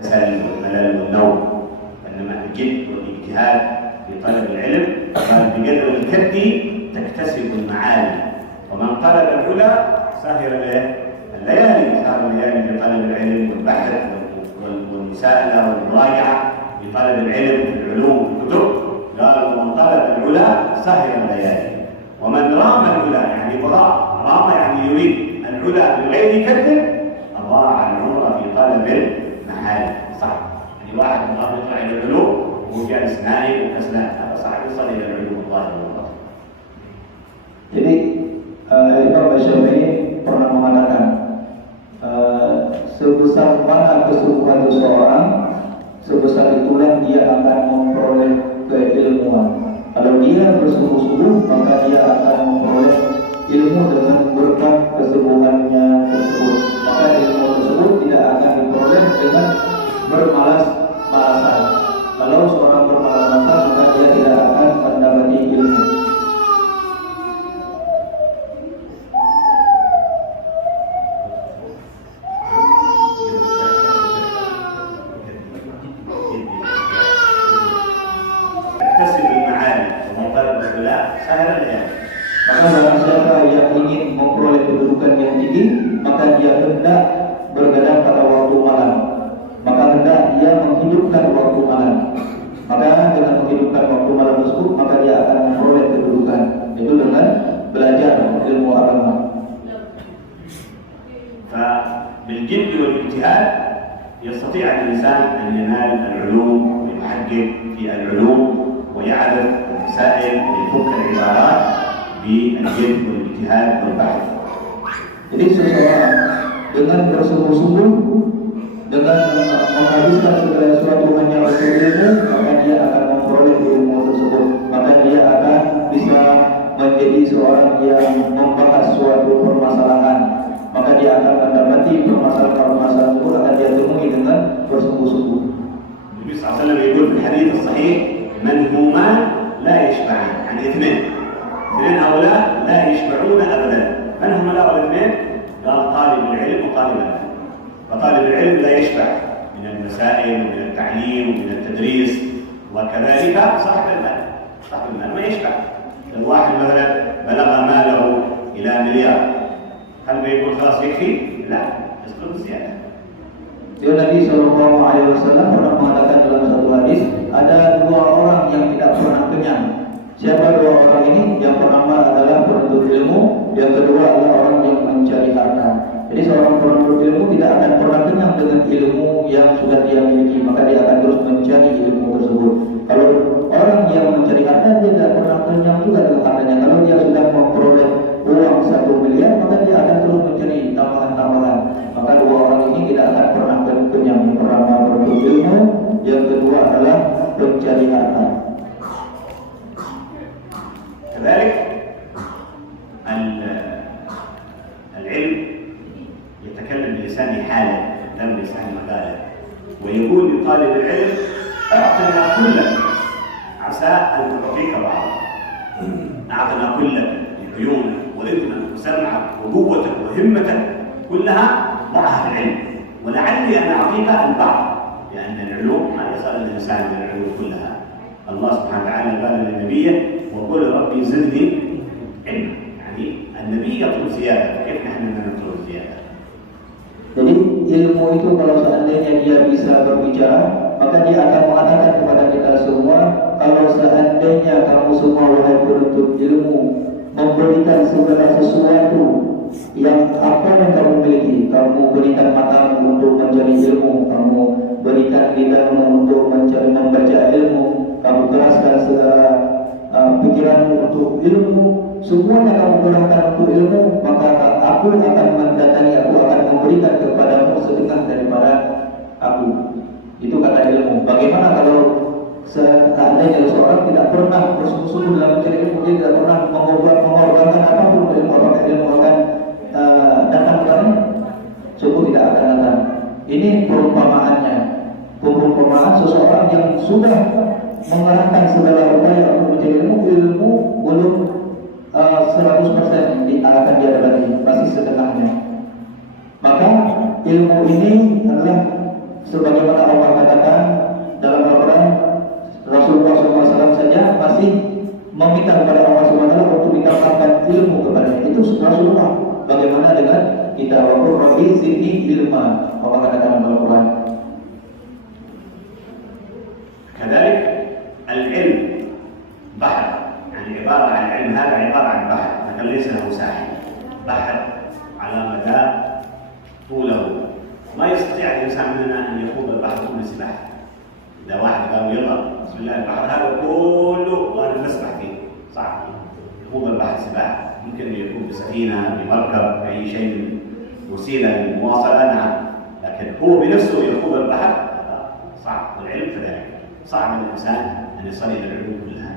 الكسل والملل والنوم، وإنما الجد والاجتهاد في طلب العلم قال بقدر الكد تكتسب المعالي، ومن طلب العلا سهر الليالي في طلب العلم والبحث والمساءلة والمراجعة في طلب العلم في العلوم والكتب. قال ومن طلب العلا سهر الليالي، ومن رام العلا يعني رام يعني يريد العلا بغير كد أضاع العمر في طلب المعالي. صعب يعني واحد يطلع إلى العلوم وهو جالس نايم وكسلان، هذا صعب يصل إلى العلوم الظاهرة والباطنة. Jadi Imam Syafi'i pernah mengatakan sebesar mana kesungguhan seseorang, sebesar itulah dia akan memperoleh keilmuan. Kalau dia bersungguh-sungguh, maka dia akan memperoleh ilmu dengan berkat kesungguhannya tersebut. Maka ilmu tersebut tidak akan diperoleh dengan bermalas-malasan. Kalau seorang bermalas-malasan, maka dia tidak akan mendapati ilmu. Maka barang siapa yang ingin memperoleh kedudukan yang tinggi, maka dia hendak bergadang pada waktu malam. Maka hendak dia menghidupkan waktu malam. Maka dengan menghidupkan waktu malam tersebut, maka dia akan memperoleh kedudukan. Itu dengan belajar ilmu agama. فبالجد والاجتهاد يستطيع الإنسان أن ينال العلوم ويحقق في العلوم ويعرف المسائل ويفك العبارات بالجد والاجتهاد والبحث. Jadi seseorang dengan bersungguh-sungguh, dengan menghabiskan segala sesuatu hanya untuk ilmu, maka dia akan memperoleh ilmu tersebut. Maka dia akan bisa menjadi seorang yang membahas suatu permasalahan. Maka dia akan mendapati permasalahan tersebut akan dia temui dengan bersungguh-sungguh. Nabi sallallahu alaihi wasallam يقول في الحديث الصحيح منهومان لا يشبعان، يعني اثنين هؤلاء لا يشبعون ابدا. من هم هؤلاء الاثنين؟ قال طالب العلم وطالب العلم. فطالب العلم لا يشبع من المسائل ومن التعليم ومن التدريس، وكذلك صاحب المال ما يشبع. الواحد مثلا بلغ ماله الى مليار، هل بيقول خلاص يكفي؟ لا، يطلب زياده. Nabi Shallallahu Alaihi Wasallam pernah mengatakan dalam satu hadis, ada dua orang yang tidak pernah kenyang. Siapa dua orang ini? Yang pertama adalah penuntut ilmu, yang kedua adalah orang yang mencari harta. Jadi seorang penuntut ilmu tidak akan pernah kenyang dengan ilmu yang sudah dia miliki, maka dia akan terus mencari ilmu tersebut. Kalau orang yang mencari harta, dia tidak pernah kenyang juga dengan hartanya. Kalau dia sudah memperoleh uang 1 miliar, maka dia akan terus mencari tambahan-tambahan. Maka dua orang ini tidak akan pernah kenyang. Yang pertama penuntut ilmu, yang kedua adalah pencari harta. كذلك العلم يتكلم بلسان حاله قدام لسان مقاله، ويقول لطالب العلم اعطنا كلك عسى ان تعطيك بعضا. اعطنا كلك عيونك واذنك وسمعك وقوتك وهمتك كلها ضعها في العلم، ولعلي ان اعطيك البعض، لان العلوم ما يصل الانسان الى العلوم كلها. الله سبحانه وتعالى قال للنبي وقل ربي زدني علما، يعني النبي يطلب زياده، كيف نحن نطلب زياده؟ Jadi ilmu itu kalau seandainya dia bisa berbicara, maka dia akan mengatakan kepada kita semua, kalau seandainya kamu semua wahai penuntut ilmu memberikan segala sesuatu yang apa yang kamu miliki, kamu berikan matamu untuk mencari ilmu, kamu berikan lidahmu untuk mencari membaca ilmu, kamu keraskan segala pikiranmu untuk ilmu, semuanya kamu gunakan untuk ilmu, maka aku akan mendatangi, aku akan memberikan kepadamu setengah daripada aku. Itu kata ilmu. Bagaimana kalau seandainya seorang tidak pernah bersungguh-sungguh dalam mencari ilmu, dia tidak pernah mengorbankan apapun untuk ilmu, apakah ilmu akan datang kepadanya? Sungguh tidak akan datang. Ini perumpamaannya. Perumpamaan seseorang yang sudah mengerahkan segala upaya untuk mencari ilmu, ilmu belum 100% akan dia dapati, masih setengahnya. Maka ilmu ini adalah sebagaimana Allah katakan dalam Al-Quran, Rasulullah SAW saja masih meminta kepada Allah SWT untuk ditambahkan ilmu kepadanya. Itu Rasulullah. Bagaimana dengan kita? Wa qur rabbi zidni ilma. Allah katakan dalam Al-Quran. كذلك العلم بحر، يعني عبارة عن العلم هذا عبارة عن بحر، لكن ليس له ساحل، بحر على مدى طوله، ما يستطيع الإنسان مننا أن يخوض البحر كل سباحة. إذا واحد قام يلا بسم الله البحر هذا كله وأنا نسبح فيه، صعب يخوض البحر سباحة. يمكن أن يكون بسفينة، بمركب، بأي شيء وسيلة للمواصلة، نعم، لكن هو بنفسه يخوض البحر صعب. والعلم كذلك صعب الإنسان أن يصل إلى العلوم كلها.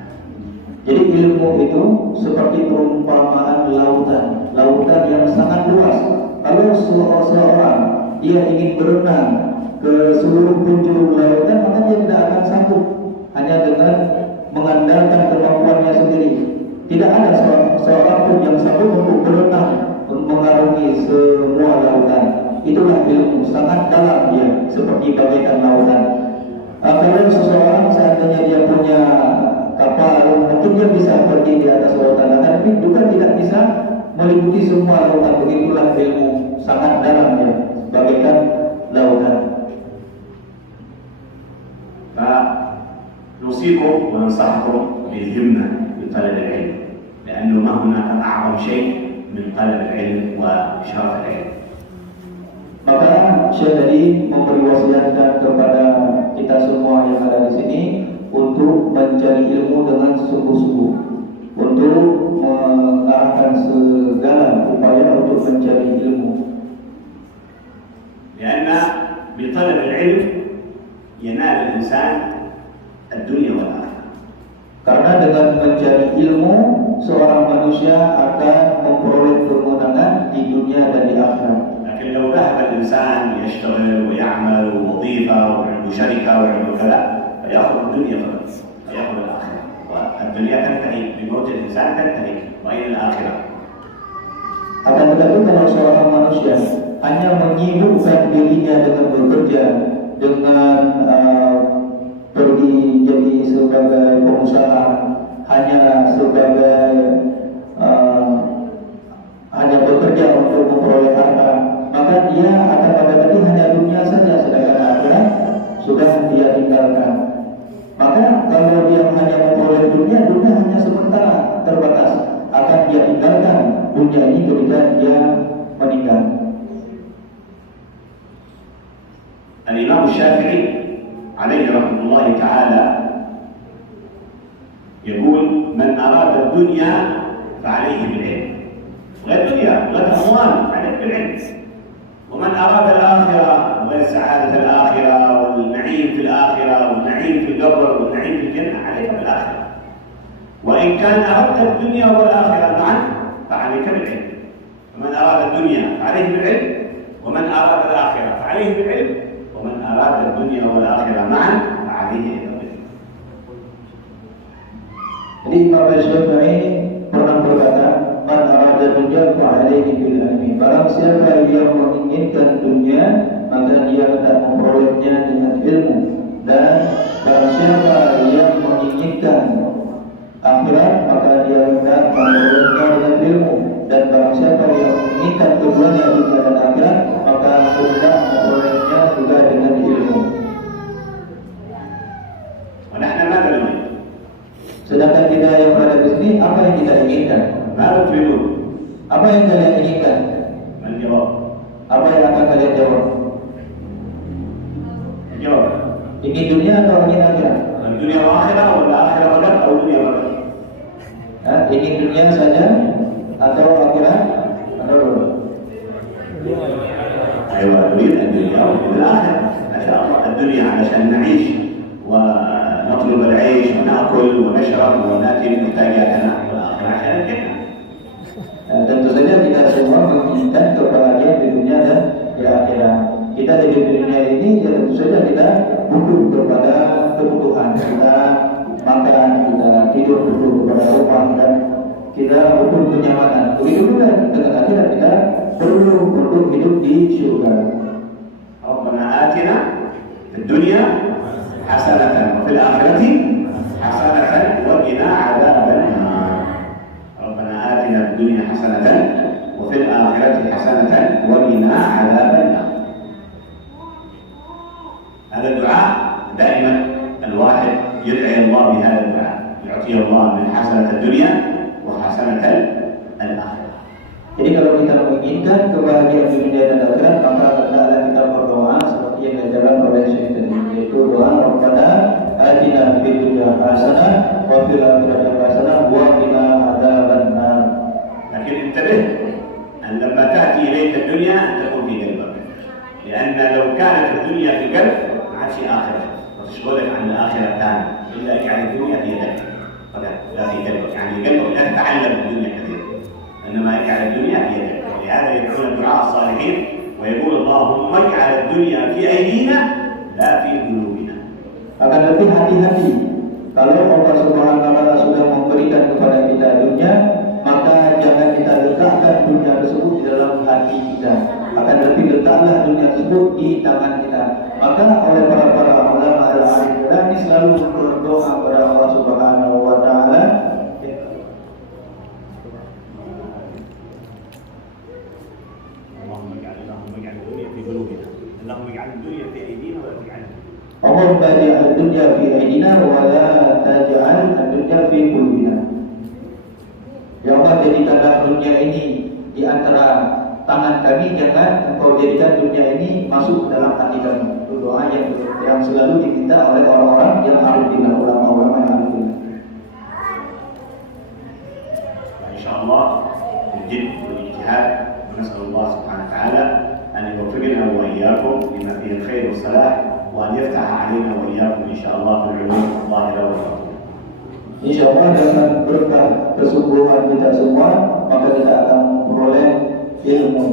Jadi ilmu itu seperti perumpamaan lautan, lautan yang sangat luas. Kalau seorang dia ingin berenang ke seluruh penjuru lautan, maka dia tidak akan sanggup hanya dengan mengandalkan kemampuannya sendiri. Tidak ada seorang pun yang sanggup untuk berenang mengarungi semua lautan. Itulah ilmu, sangat dalam dia, seperti bagaikan lautan. Kalau seseorang seandainya dia punya kapal, mungkin dia bisa pergi di atas lautan, tapi juga tidak bisa meliputi semua lautan. Begitulah ilmu, sangat dalam dia, bagaikan lautan. فنوصيكم وننصحكم بالهمة بطلب العلم، لأنه ما هناك أعظم شيء من طلب العلم وشرف العلم. Maka saya tadi memberi wasiatkan kepada kita semua yang ada di sini untuk mencari ilmu dengan sungguh-sungguh, untuk mengarahkan segala upaya untuk mencari ilmu. لأن بطلب العلم ينال الإنسان الدنيا والآخرة. Karena dengan mencari ilmu, seorang manusia akan memperoleh kemenangan di dunia dan di akhirat. لكن لو ذهب الإنسان يشتغل ويعمل وظيفة وعنده شركة وعنده كذا فيأخذ الدنيا فقط، فيأخذ الآخرة، والدنيا تنتهي بموت الإنسان، تنتهي وإلى الآخرة. Akan tetapi kalau seorang manusia hanya menyibukkan dirinya dengan bekerja, dengan pergi jadi sebagai pengusaha, hanya sebagai hanya bekerja untuk memperoleh harta, maka dia akan mendapati hanya dunia saja, sedangkan akhirat sudah dia tinggalkan. Maka kalau dia hanya memperoleh dunia, dunia hanya sementara, terbatas, akan dia tinggalkan dunia ini ketika dia meninggal. الإمام الشافعي عليه رحمة الله تعالى يقول: من أراد الدنيا فعليه بالعلم، غير الدنيا غير الأموال، عليه بالعلم. ومن أراد الآخرة وغير سعادة الآخرة والنعيم في الآخرة والنعيم في القبر والنعيم في الجنة، عليك بالآخرة. وإن كان أردت الدنيا والآخرة معا فعليك بالعلم. ومن أراد الدنيا فعليه بالعلم، ومن أراد الآخرة فعليه بالعلم، ومن أراد الدنيا والآخرة معا فعليه بالعلم. Jadi Imam Syafi'i pernah berkata, "Man arada dunya fa'alaihi bil ilmi." Barang siapa yang menginginkan dunia, maka dia hendak memperolehnya dengan ilmu. Dan barang siapa yang menginginkan akhirat, maka dia hendak memperolehnya dengan ilmu. Dan barang siapa yang menginginkan keduanya, dunia dan akhirat, maka hendak memperolehnya juga dengan ilmu. ونحن ماذا نريد؟ Sedangkan kita yang berada di sini, apa yang kita inginkan? ماذا تريدون؟ Apa yang kalian inginkan? ما الجواب؟ Apa yang akan kalian jawab? الجواب Ingin dunia atau ingin akhirat? الدنيا والآخرة ولا آخرة فقط أو دنيا فقط؟ Ingin dunia saja atau akhirat? Atau dulu? أيوة، نريد الدنيا ونريد الآخرة إن شاء الله. الدنيا علشان نعيش ونطلب العيش ونأكل ونشرب ونأتي بمحتاجاتنا، والآخرة عشان الجنة. Tentu saja kita semua menginginkan kebahagiaan di dunia dan di akhirat. Kita di dunia ini ya tentu saja kita butuh kepada kebutuhan. Kita makan, kita tidur, butuh kepada rumah, dan kita butuh kenyamanan. Begitu juga dengan akhirat, kita perlu hidup di surga. ربنا آتنا في الدنيا حسنة وفي الآخرة حسنة وقنا عذاب النار. ربنا آتنا في الدنيا حسنة وفي الآخرة حسنة وقنا عذاب النار. هذا الدعاء دائما الواحد يدعي الله بهذا الدعاء، يعطي الله من حسنة الدنيا وحسنة الآخرة. Jadi kalau kita menginginkan kebahagiaan dunia dan akhirat, maka hendaklah kita berdoa seperti yang diajarkan oleh Syekh tadi, yaitu doa Rabbana atina fid dunya hasanah wa fil akhirati hasanah wa qina adzabannar. لكن انتبه أن لما تأتي إليك الدنيا أن تكون في قلبك، لأن لو كانت الدنيا في قلب ما عاد شيء آخرة وتشغلك عن الآخرة الثانية، إلا اجعل الدنيا في يدك فقط لا في قلبك، يعني قلبك لا تتعلم الدنيا كثير، إنما اجعل الدنيا في يدك. ولهذا يدعون الدعاء الصالحين ويقول اللهم اجعل الدنيا في أيدينا لا في قلوبنا. Akan lebih hati-hati kalau Allah Subhanahu wa taala sudah memberikan kepada kita dunia, maka jangan kita letakkan dunia tersebut di dalam hati kita. Akan lebih letaklah dunia tersebut di tangan kita. Maka oleh para ulama al-alim ini selalu berdoa kepada Allah Subhanahu wa taala. اللهم اجعل الدنيا في قلوبنا، اللهم اجعل الدنيا في أيدينا ولا تجعلها. Allahumma ja'al dunya fi aydina wa la taj'al ad-dunya fi qulubina. Ya Allah, jadikanlah dunia ini di antara tangan kami, jangan Engkau jadikan dunia ini masuk dalam hati kami. Itu doa yang selalu diminta oleh orang-orang yang arifillah, ulama-ulama yang arifillah. إن شاء الله الجد والاجتهاد، ونسأل الله سبحانه وتعالى أن يوفقنا وإياكم لما فيه الخير والصلاح، وأن يفتح علينا وإياكم إن شاء الله في العلوم الظاهرة والباطنة. Insya Allah dengan berkah kesungguhan kita semua, maka kita akan memperoleh ilmu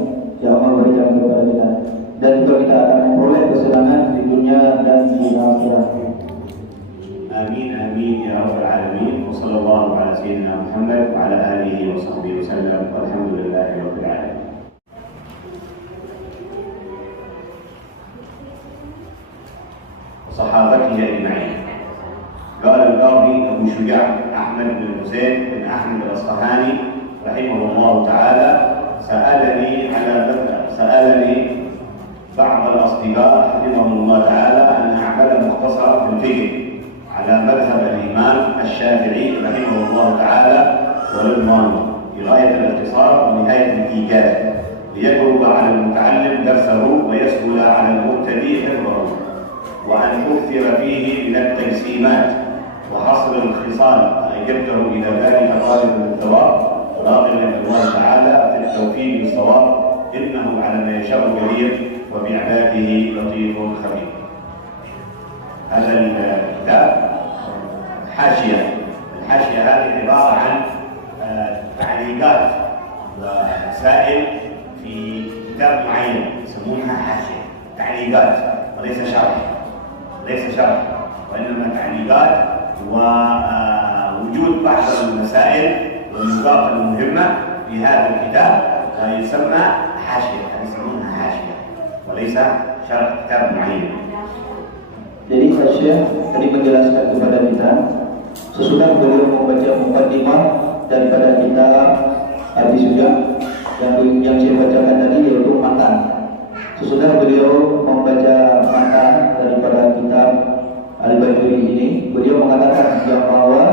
yang Allah berikan kepada kita, dan juga kita akan memperoleh kesenangan di dunia dan di akhirat. آمين آمين يا رب العالمين، وصلى الله على سيدنا محمد وعلى آله وصحبه وسلم، والحمد لله رب العالمين. وصحابته أجمعين. قال القاضي أبو شجاع أحمد بن حسين بن أحمد الأصفهاني رحمه الله تعالى سألني بعض الأصدقاء حفظهم الله تعالى أن أعمل مختصرا في الفقه على مذهب الإمام الشافعي رحمه الله تعالى ورضوانه بغاية الاختصار ونهاية الإيجاز، ليقرب على المتعلم درسه ويسهل على المبتدئ حفظه، وأن أكثر فيه من التجسيمات وحصر الخصال، فأجبته إلى ذلك طالبا للثواب راغبا من الله تعالى في التوفيق بالصواب، إنه على ما يشاء قدير وبعباده لطيف خبير. هذا الكتاب حاشية، الحاشية هذه عبارة عن تعليقات ومسائل في كتاب معين يسمونها حاشية، تعليقات وليس شرح، وإنما تعليقات ووجود بعض المسائل والنقاط المهمة في هذا الكتاب يسمى حاشية، يسمونها حاشية وليس شرح كتاب معين. Jadi Syekh tadi menjelaskan kepada kita, sesudah beliau membaca mukadimah daripada kitab Abi Syuja yang saya bacakan tadi, yaitu matan. Sesudah beliau membaca matan daripada kitab Al-Bajuri ini, beliau mengatakan bahwa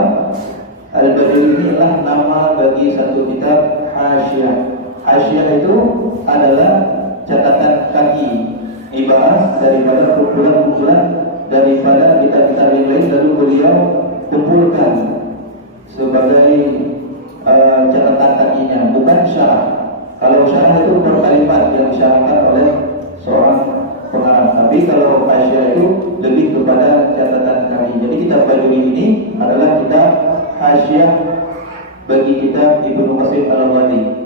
Al-Bajuri ini adalah nama bagi satu kitab Hasyiah. Hasyiah itu adalah catatan kaki, ibarat daripada kumpulan-kumpulan daripada kitab-kitab yang lain, lalu beliau kumpulkan sebagai catatan kakinya, bukan syarah. Kalau syarah itu per kalimat yang disyarahkan oleh seorang pengarang, tapi kalau hasyiah itu lebih kepada catatan kaki. Jadi kitab Bajuri ini adalah kitab hasyiah bagi kitab Ibnu Qasim Al-Ghazali.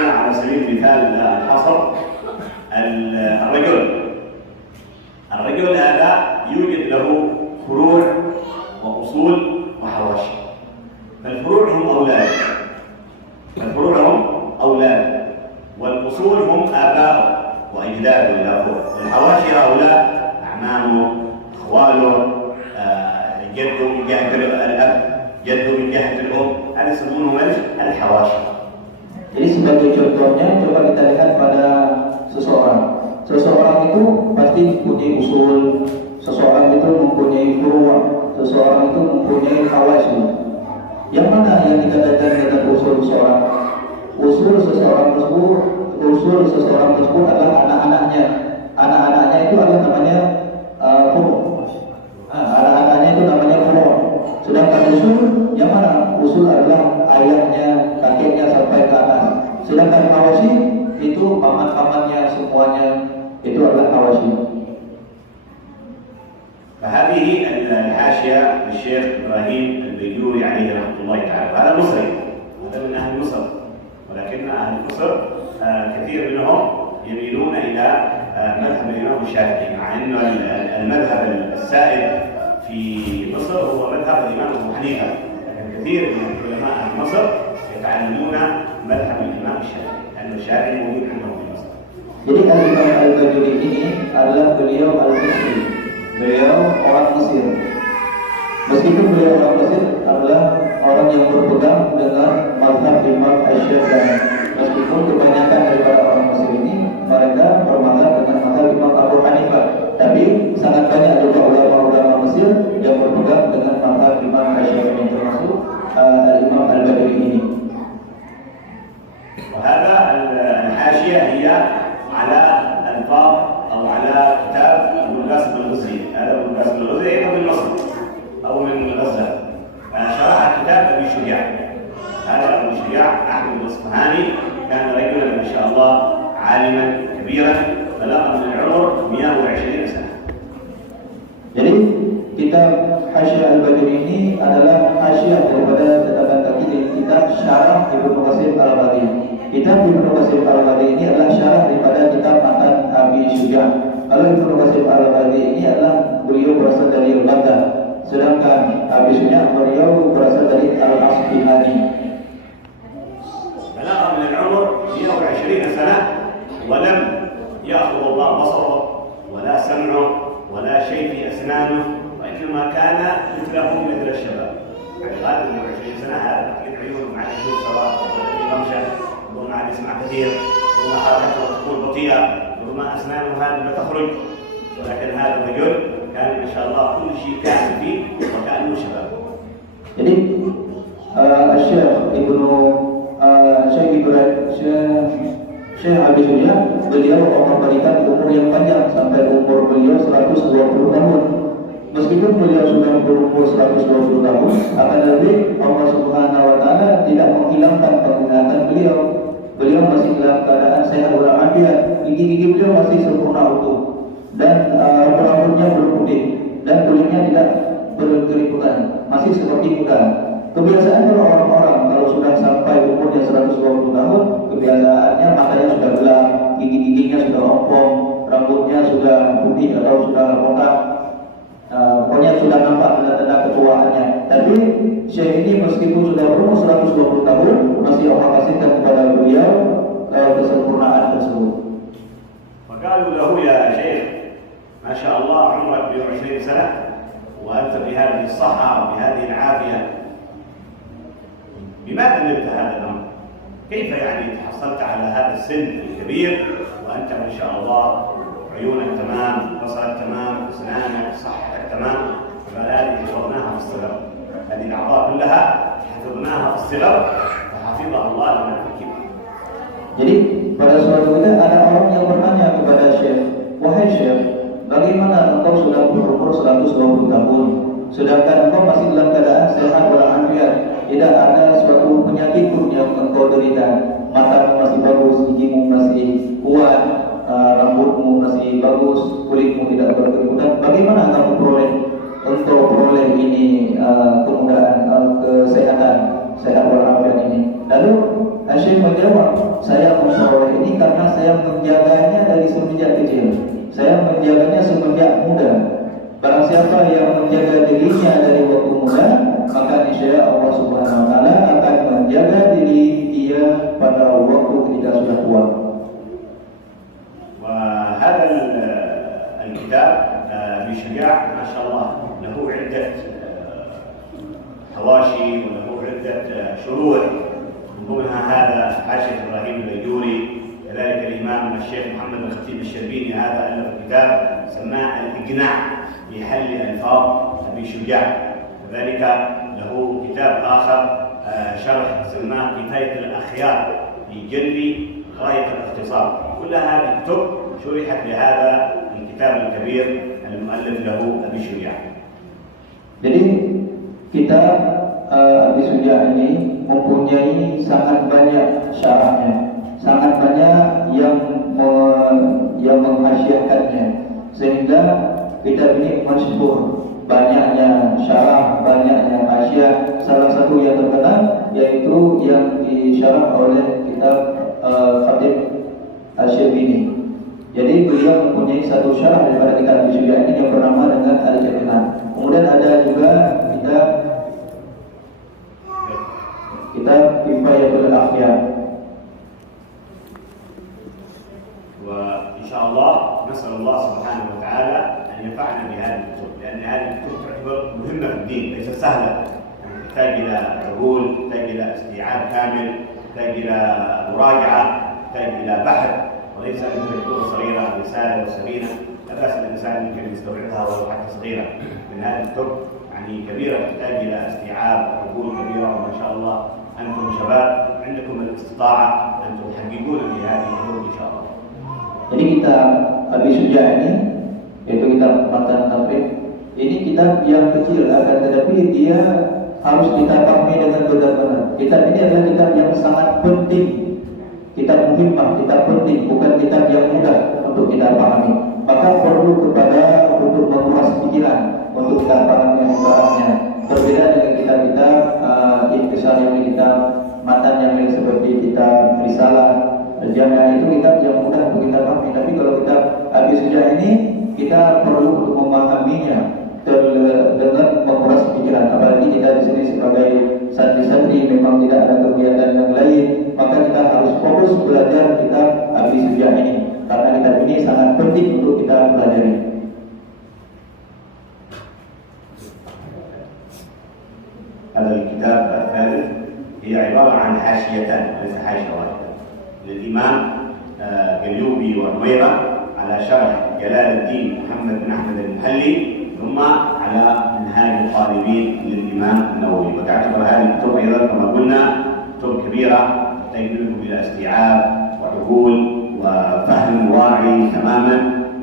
على سبيل المثال الحصر الرجل هذا يوجد له فروع وأصول وحواشي، فالفروع هم أولاده والأصول هم آباؤه وأجداده إلى فوق، هؤلاء أعمامه، أخواله، جده من جهة الأب، جده من جهة الأم، هذا يسمونهم الحواشي. Jadi sebagai contohnya, coba kita lihat pada seseorang. Seseorang itu pasti mempunyai usul, seseorang itu mempunyai furu', seseorang itu mempunyai hawashi. Yang mana yang dikatakan dengan usul seseorang? Usul seseorang tersebut adalah anak-anaknya. Anak-anaknya itu adalah namanya furu'. Anak-anaknya itu namanya furu'. Sedangkan usul, yang mana? Usul adalah ayahnya, kakeknya sampai ke atas. Sedangkan hawashi itu paman-pamannya semuanya, itu adalah hawashi. فهذه الحاشية للشيخ إبراهيم البيجوري عليه رحمة الله تعالى. هذا مصري، هذا من أهل مصر، ولكن أهل مصر كثير منهم يميلون إلى مذهب الإمام الشافعي، مع أن المذهب السائد في مصر هو مذهب الإمام أبو حنيفة، لكن كثير من علماء مصر يتعلمون مذهب الإمام الشافعي، لأن الشافعي موجود عندهم في مصر. Jadi Al-Imam Al-Bajuri ini adalah beliau Al-Misri, beliau orang Mesir. Meskipun beliau orang Mesir adalah orang yang berpegang dengan mazhab Imam Asy-Syafi'i. Meskipun kebanyakan daripada orang Mesir ini mereka bermazhab dengan mazhab Imam Abu Hanifah, tapi sangat banyak juga ulama-ulama Mesir yang berpegang dengan mazhab Imam Asy-Syafi'i, termasuk Al-Imam Al-Bajuri ini. وهذا الحاشية هي على ألفاظ أو على كتاب أبو القاسم الغزي. هذا أبو القاسم الغزي أيضا من مصر أو من غزة، شرح كتاب أبي شجاع. هذا أبو شجاع أحمد الأصفهاني كان رجلا ما شاء الله عالما كبيرا بلغ من العمر 120 سنة. Jadi kitab Hasyiah Al-Bajuri ini adalah hasyiah daripada katakan tadi di kitab Syarah Ibnu Katsir Al-Baghawi. Kitab Ibnu Katsir Al-Baghawi ini adalah syarah daripada kitab Matan Abi Syuja'. Kalau Ibnu Katsir Al-Baghawi ini adalah beliau berasal dari Al-Baghdad, sedangkan Abi Syuja' beliau berasal dari Al-Asfihani. بلغ من العمر 120 سنة ولم يأخذ الله بصره ولا سمعه ولا شيء في أسنانه، وإنما كان مثلهم مثل الشباب. يعني غالبا 120 سنة هذا تقيد عيونه مع الشيوخ سواء في ممشى، ربما عاد يسمع كثير، ربما حركته تكون بطيئة، ربما أسنانه هذه لا تخرج، ولكن هذا الرجل كان ما شاء الله كل شيء كان فيه وكأنه شباب. Jadi Syekh Abi Syuja' beliau memberikan umur yang panjang sampai umur beliau 120 tahun. Meskipun beliau sudah berumur 120 tahun, akan tetapi Allah Subhanahu wa taala tidak menghilangkan penglihatan beliau. Beliau masih dalam keadaan sehat walafiat, gigi-gigi beliau masih sempurna utuh, dan rambut-rambutnya berputih dan kulitnya tidak berkeriputan, masih seperti muda. Kebiasaan kalau orang-orang kalau sudah sampai umurnya 120 tahun, kebiasaannya matanya sudah gelap, gigi-giginya sudah ompong, rambutnya sudah putih atau sudah rontak, pokoknya sudah nampak tanda-tanda ketuaannya. Tapi Syekh ini meskipun sudah berumur 120 tahun, masih Allah kasihkan kepada beliau kesempurnaan tersebut. فقالوا له يا شيخ ما شاء الله عمرك 120 سنة وأنت بهذه الصحة وبهذه العافية، لماذا نلت هذا الأمر؟ كيف يعني تحصلت على هذا السن الكبير وأنت ما شاء الله عيونك تمام، بصرك تمام، أسنانك، صحتك تمام؟ فهذه حفظناها في الصغر، هذه الأعضاء كلها حفظناها في الصغر فحفظها الله لنا في الكبر. Jadi pada suatu ketika ada orang yang bertanya kepada Syekh, wahai Syekh, bagaimana engkau sudah berumur 120 tahun, sedangkan engkau masih dalam keadaan sehat walafiat, tidak ada suatu penyakit pun yang engkau derita, matamu masih bagus, gigimu masih kuat, rambutmu masih bagus, kulitmu tidak berkeriputan, bagaimana kamu peroleh ini kemudahan, kesehatan, sehat walafiat ini? Lalu Syekh menjawab, saya memperoleh ini karena saya menjaganya dari semenjak kecil, saya menjaganya semenjak muda. Barang siapa yang menjaga dirinya dari waktu muda, maka niscaya Allah Subhanahu wa taala akan menjaga diri dia pada waktu ketika sudah tua. وهذا الكتاب أبي شجاع ما شاء الله له عدة حواشي وله عدة شروح، من ضمنها هذا حاشية إبراهيم البيجوري، كذلك الإمام الشيخ محمد الخطيب الشربيني هذا ألف كتاب سماه الإقناع في حل ألفاظ أبي شجاع، كذلك له كتاب آخر شرح سماه كفاية الأخيار في جلب غاية الاختصار. كل هذه الكتب شرحت لهذا الكتاب الكبير المؤلف له أبي شجاع. Jadi kitab Abi Syuja ini mempunyai sangat banyak syarahnya, sangat banyak yang menghasiatkannya, sehingga kitab ini masyhur, banyaknya syarah, banyaknya hasiat. Salah satu yang terkenal yaitu yang disyarah oleh kitab Khatib Al-Syarbini. Jadi beliau mempunyai satu syarah daripada kitab Abi Syuja ini yang bernama dengan Al-Iqna'. Kemudian ada juga kitab Kifayatul Akhyar. وإن شاء الله نسأل الله سبحانه وتعالى أن ينفعنا بهذه الكتب، لأن هذه الكتب تعتبر مهمة في الدين، ليست سهلة، تحتاج إلى عقول، تحتاج إلى استيعاب كامل، تحتاج إلى مراجعة، تحتاج إلى بحث، وليس مثل الكتب الصغيرة رسالة وسفينة لا بأس الإنسان يمكن يستوعبها ولو حتى صغيرة. من هذه الكتب يعني كبيرة تحتاج إلى استيعاب عقول كبيرة، وما شاء الله أنتم شباب عندكم الاستطاعة أن تحققون في هذه الكتب إن شاء الله. Jadi kitab Abi Syuja ini, yaitu kitab Matan Tafsir, ini kitab yang kecil, akan tetapi dia harus kita pahami dengan benar-benar. Kitab ini adalah kitab yang sangat penting, kitab muhimmah, kitab penting, bukan kitab yang mudah untuk kita pahami. Maka perlu kepada untuk menguras pikiran untuk kita pahami ibaratnya. Berbeda dengan kitab-kitab Intisar yang kitab Matan yang lain seperti kitab Risalah. Jangan itu kitab yang mudah untuk kita pahami. Tapi kalau kitab Abi Syuja ini kita perlu untuk memahaminya dengan menguras pikiran. Apalagi kita di sini sebagai santri-santri memang tidak ada kegiatan yang lain, maka kita harus fokus belajar kitab Abi Syuja ini, karena kitab ini sangat penting untuk kita pelajari. هذا الكتاب الثالث هي عبارة عن حاشيتان ليس حاشية واحدة للإمام قليوبي وعميرة على شرح جلال الدين محمد بن أحمد المحلي، ثم على منهاج الطالبين للإمام النووي. وتعتبر هذه الكتب أيضا كما قلنا كتب كبيرة تحتاج منكم إلى استيعاب وعقول وفهم واعي تماما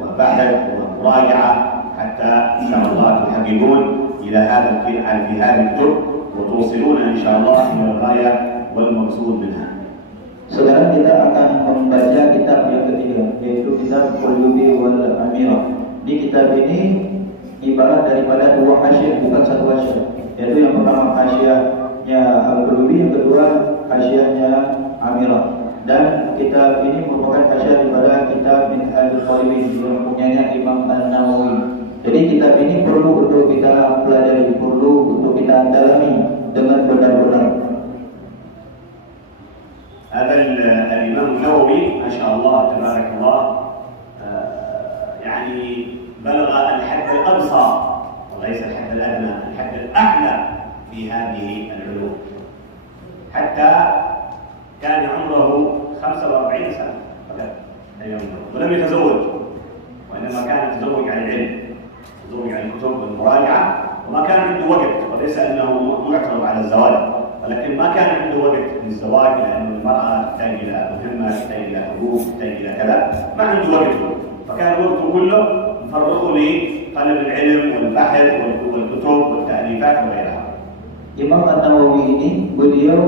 وبحث ومراجعة حتى إن شاء الله تحققون إلى هذا في هذه الكتب وتوصلون إن شاء الله إلى الغاية والمقصود منها. Sekarang kita akan membaca kitab yang ketiga, yaitu kitab Qulubi wal Amirah. Di kitab ini ibarat daripada dua hasyiah, bukan satu hasyiah. Yaitu yang pertama hasyiahnya Al-Qulubi, yang kedua hasyiahnya Amirah. Dan kitab ini merupakan hasyiah daripada kitab Minhajul Talibin yang mempunyai Imam An-Nawawi. Jadi kitab ini perlu untuk kita pelajari, perlu untuk kita dalami dengan benar-benar. هذا الإمام النووي ما شاء الله تبارك الله يعني بلغ الحد الأقصى وليس الحد الأدنى، الحد الأعلى في هذه العلوم، حتى كان عمره 45 سنة ولم يتزوج، وإنما كان يتزوج عن العلم، يتزوج عن الكتب والمراجعة، وما كان عنده وقت، وليس أنه معترض على الزواج، ولكن ما كان عنده وقت للزواج، لأن المرأة تحتاج إلى مهمة، تحتاج إلى حقوق، تحتاج إلى كذا، ما عنده وقت، فكان وقته كله مفرغه لطلب العلم والبحث والكتب والتأليفات وغيرها. Imam An-Nawawi ini beliau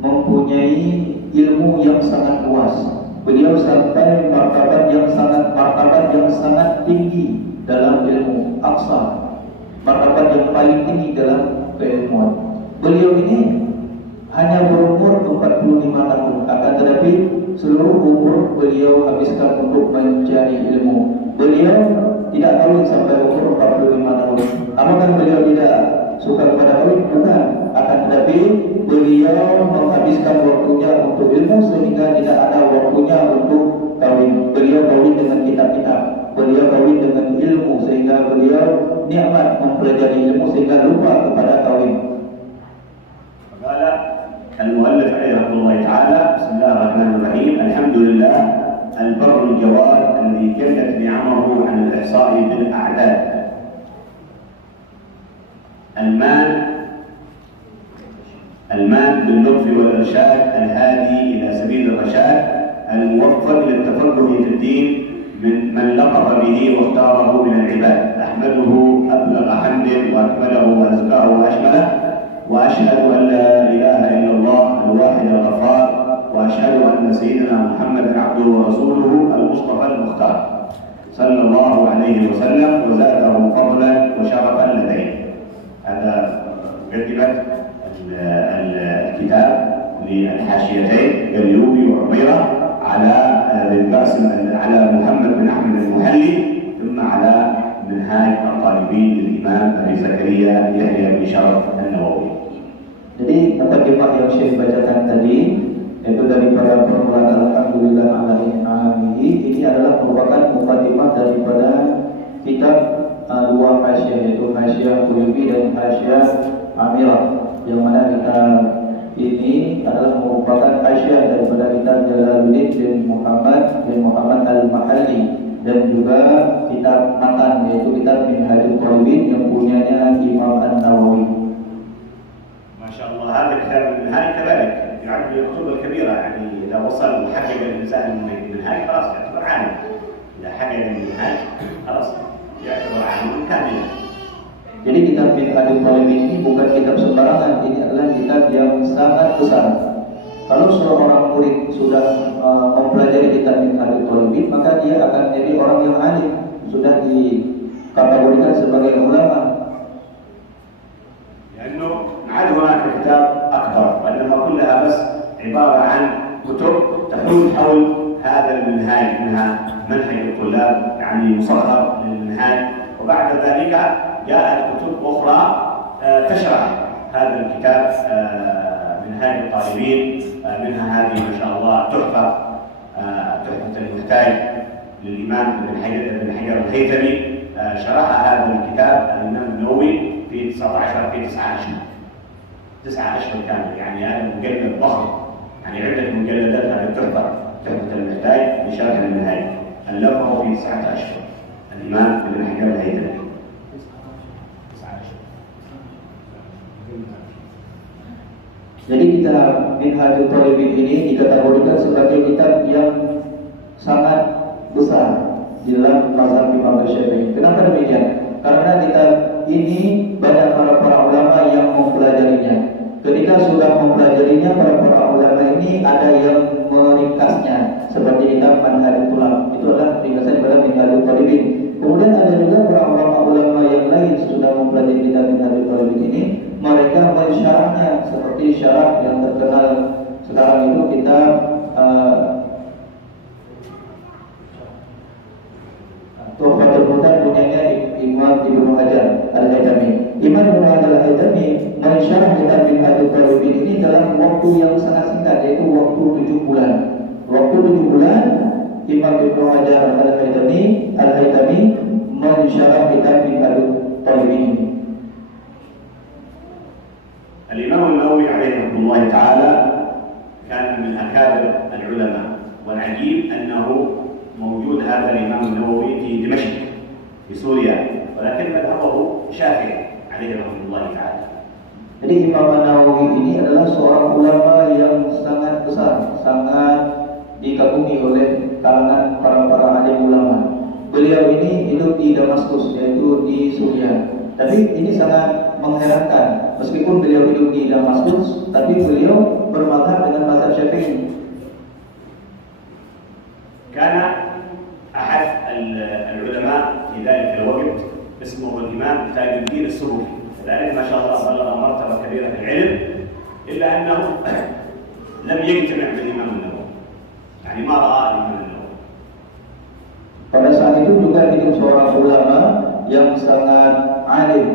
mempunyai ilmu yang sangat luas. Beliau sampai martabat yang sangat tinggi dalam ilmu aqsa, martabat yang paling tinggi dalam keilmuan. Beliau ini hanya berumur 45 tahun, akan tetapi seluruh umur beliau habiskan untuk mencari ilmu. Beliau tidak kawin sampai umur 45 tahun. Apakah beliau tidak suka kepada kawin? Bukan. Akan tetapi beliau menghabiskan waktunya untuk ilmu sehingga tidak ada waktunya untuk kawin. Beliau kawin dengan kitab-kitab, beliau kawin dengan beliau nikmat mempelajari ilmu sehingga lupa kepada kawin. قال المؤلف عليه رحمه الله تعالى: بسم الله الرحمن الرحيم، الحمد لله البر الجواد الذي جلت نعمه عن الإحصاء بالأعداد، المان باللطف والإرشاد، الهادي إلى سبيل الرشاد، الموفق للتفقه في الدين من لطف به واختاره من العباد. أحمده أبلغ حمد وأكمله وأزكاه وأشمله، وأشهد أن لا إله إلا الله الواحد الغفار، وأشهد أن سيدنا محمدا عبده ورسوله المصطفى المختار صلى الله عليه وسلم وزاده فضلا وشرفا لديه. هذا مقدمة الكتاب للحاشيتين الأيوبي وعميرة على على محمد بن أحمد المحلي، ثم على منهاج الطالبين للإمام أبي زكريا يحيى بن شرف النووي. Jadi mukadimah yang Syekh bacakan tadi yaitu daripada permulaan Alhamdulillah ala ni'amihi, ini adalah merupakan mukadimah daripada kitab dua hasyiah, yaitu hasyiah Quyubi dan hasyiah Amirah, yang mana kitab ini adalah merupakan hasyiah daripada kitab Jalaluddin bin Muhammad al-Mahalli, dan juga kitab matan yaitu kitab Minhajul Talibin yang punyanya Imam An-Nawawi. ما شاء الله. هذا كتاب المنهاج كذلك يعد من الكتب الكبيرة، يعني إذا وصل وحقق الإنسان المنهاج خلاص يعتبر عالم. إذا حقق المنهاج خلاص يعتبر عالم كاملا. Jadi kitab Minhajul Talibin ini bukan kitab sembarangan, ini adalah kitab yang sangat besar. Kalau seorang murid sudah mempelajari kitab Minhajul Talibin, maka dia akan jadi orang yang alim, sudah dikategorikan sebagai ulama. لأنه عاد هناك كتاب أكبر، وإنما كلها بس عبارة عن كتب تحول حول هذا المنهاج، منها منهج الطلاب يعني مصغر للمنهاج، وبعد ذلك جاءت كتب أخرى تشرح هذا الكتاب منهاج الطالبين، منها هذه ما شاء الله تحفة المحتاج للإمام ابن حجر الهيثمي، شرح هذا الكتاب الإمام النووي في 19 أشهر كامل، يعني هذا مجلد ضخم، يعني عدة مجلدات. هذه تحفة المحتاج لشرح المنهاج، ألفه في 9 أشهر الإمام ابن حجر الهيثمي. Jadi kitab Minhajul Talibin ini dikategorikan sebagai kitab yang sangat besar di dalam mazhab Imam Syafi'i. Kenapa demikian? Karena kitab ini banyak para ulama yang mempelajarinya. Ketika sudah mempelajarinya, para ulama ini ada yang meringkasnya, seperti kitab Manhajul Tulab. Itu adalah ringkasan pada Minhajul Talibin. Kemudian ada juga para ulama yang lain sudah mempelajari kitab Minhajul Talibin ini, mereka mensyarahnya seperti syarah yang terkenal sekarang itu kitab Tuhfatul Mutan punyanya Imam Ibnu Hajar Al-Haytami. Imam Ibnu Hajar Al-Haytami mensyarah kitab Minhajul Talibin ini dalam waktu yang sangat singkat, yaitu waktu 7 bulan. Waktu 7 bulan Imam Ibnu Hajar Al-Haytami mensyarah kitab Minhajul Talibin ini. الإمام النووي عليه رحمه الله تعالى كان من أكابر العلماء، والعجيب أنه موجود هذا الإمام النووي في دمشق في سوريا، ولكن مذهبه شافعي عليه رحمه الله تعالى. Jadi Imam An-Nawawi ini adalah seorang ulama yang sangat besar, sangat dikagumi oleh kalangan para alim ulama. Beliau ini hidup di Damaskus, yaitu di Suriah. Tapi ini sangat mengherankan, meskipun beliau hidup di Damaskus, tapi beliau bermadhab dengan mazhab Syafi'i. كان أحد العلماء في ذلك الوقت اسمه الإمام تاج الدين السبكي، كذلك ما شاء الله بلغ مرتبة كبيرة في العلم، إلا أنه لم يجتمع بالإمام النووي، يعني ما رأى الإمام النووي. Pada saat itu juga hidup seorang ulama yang sangat alim,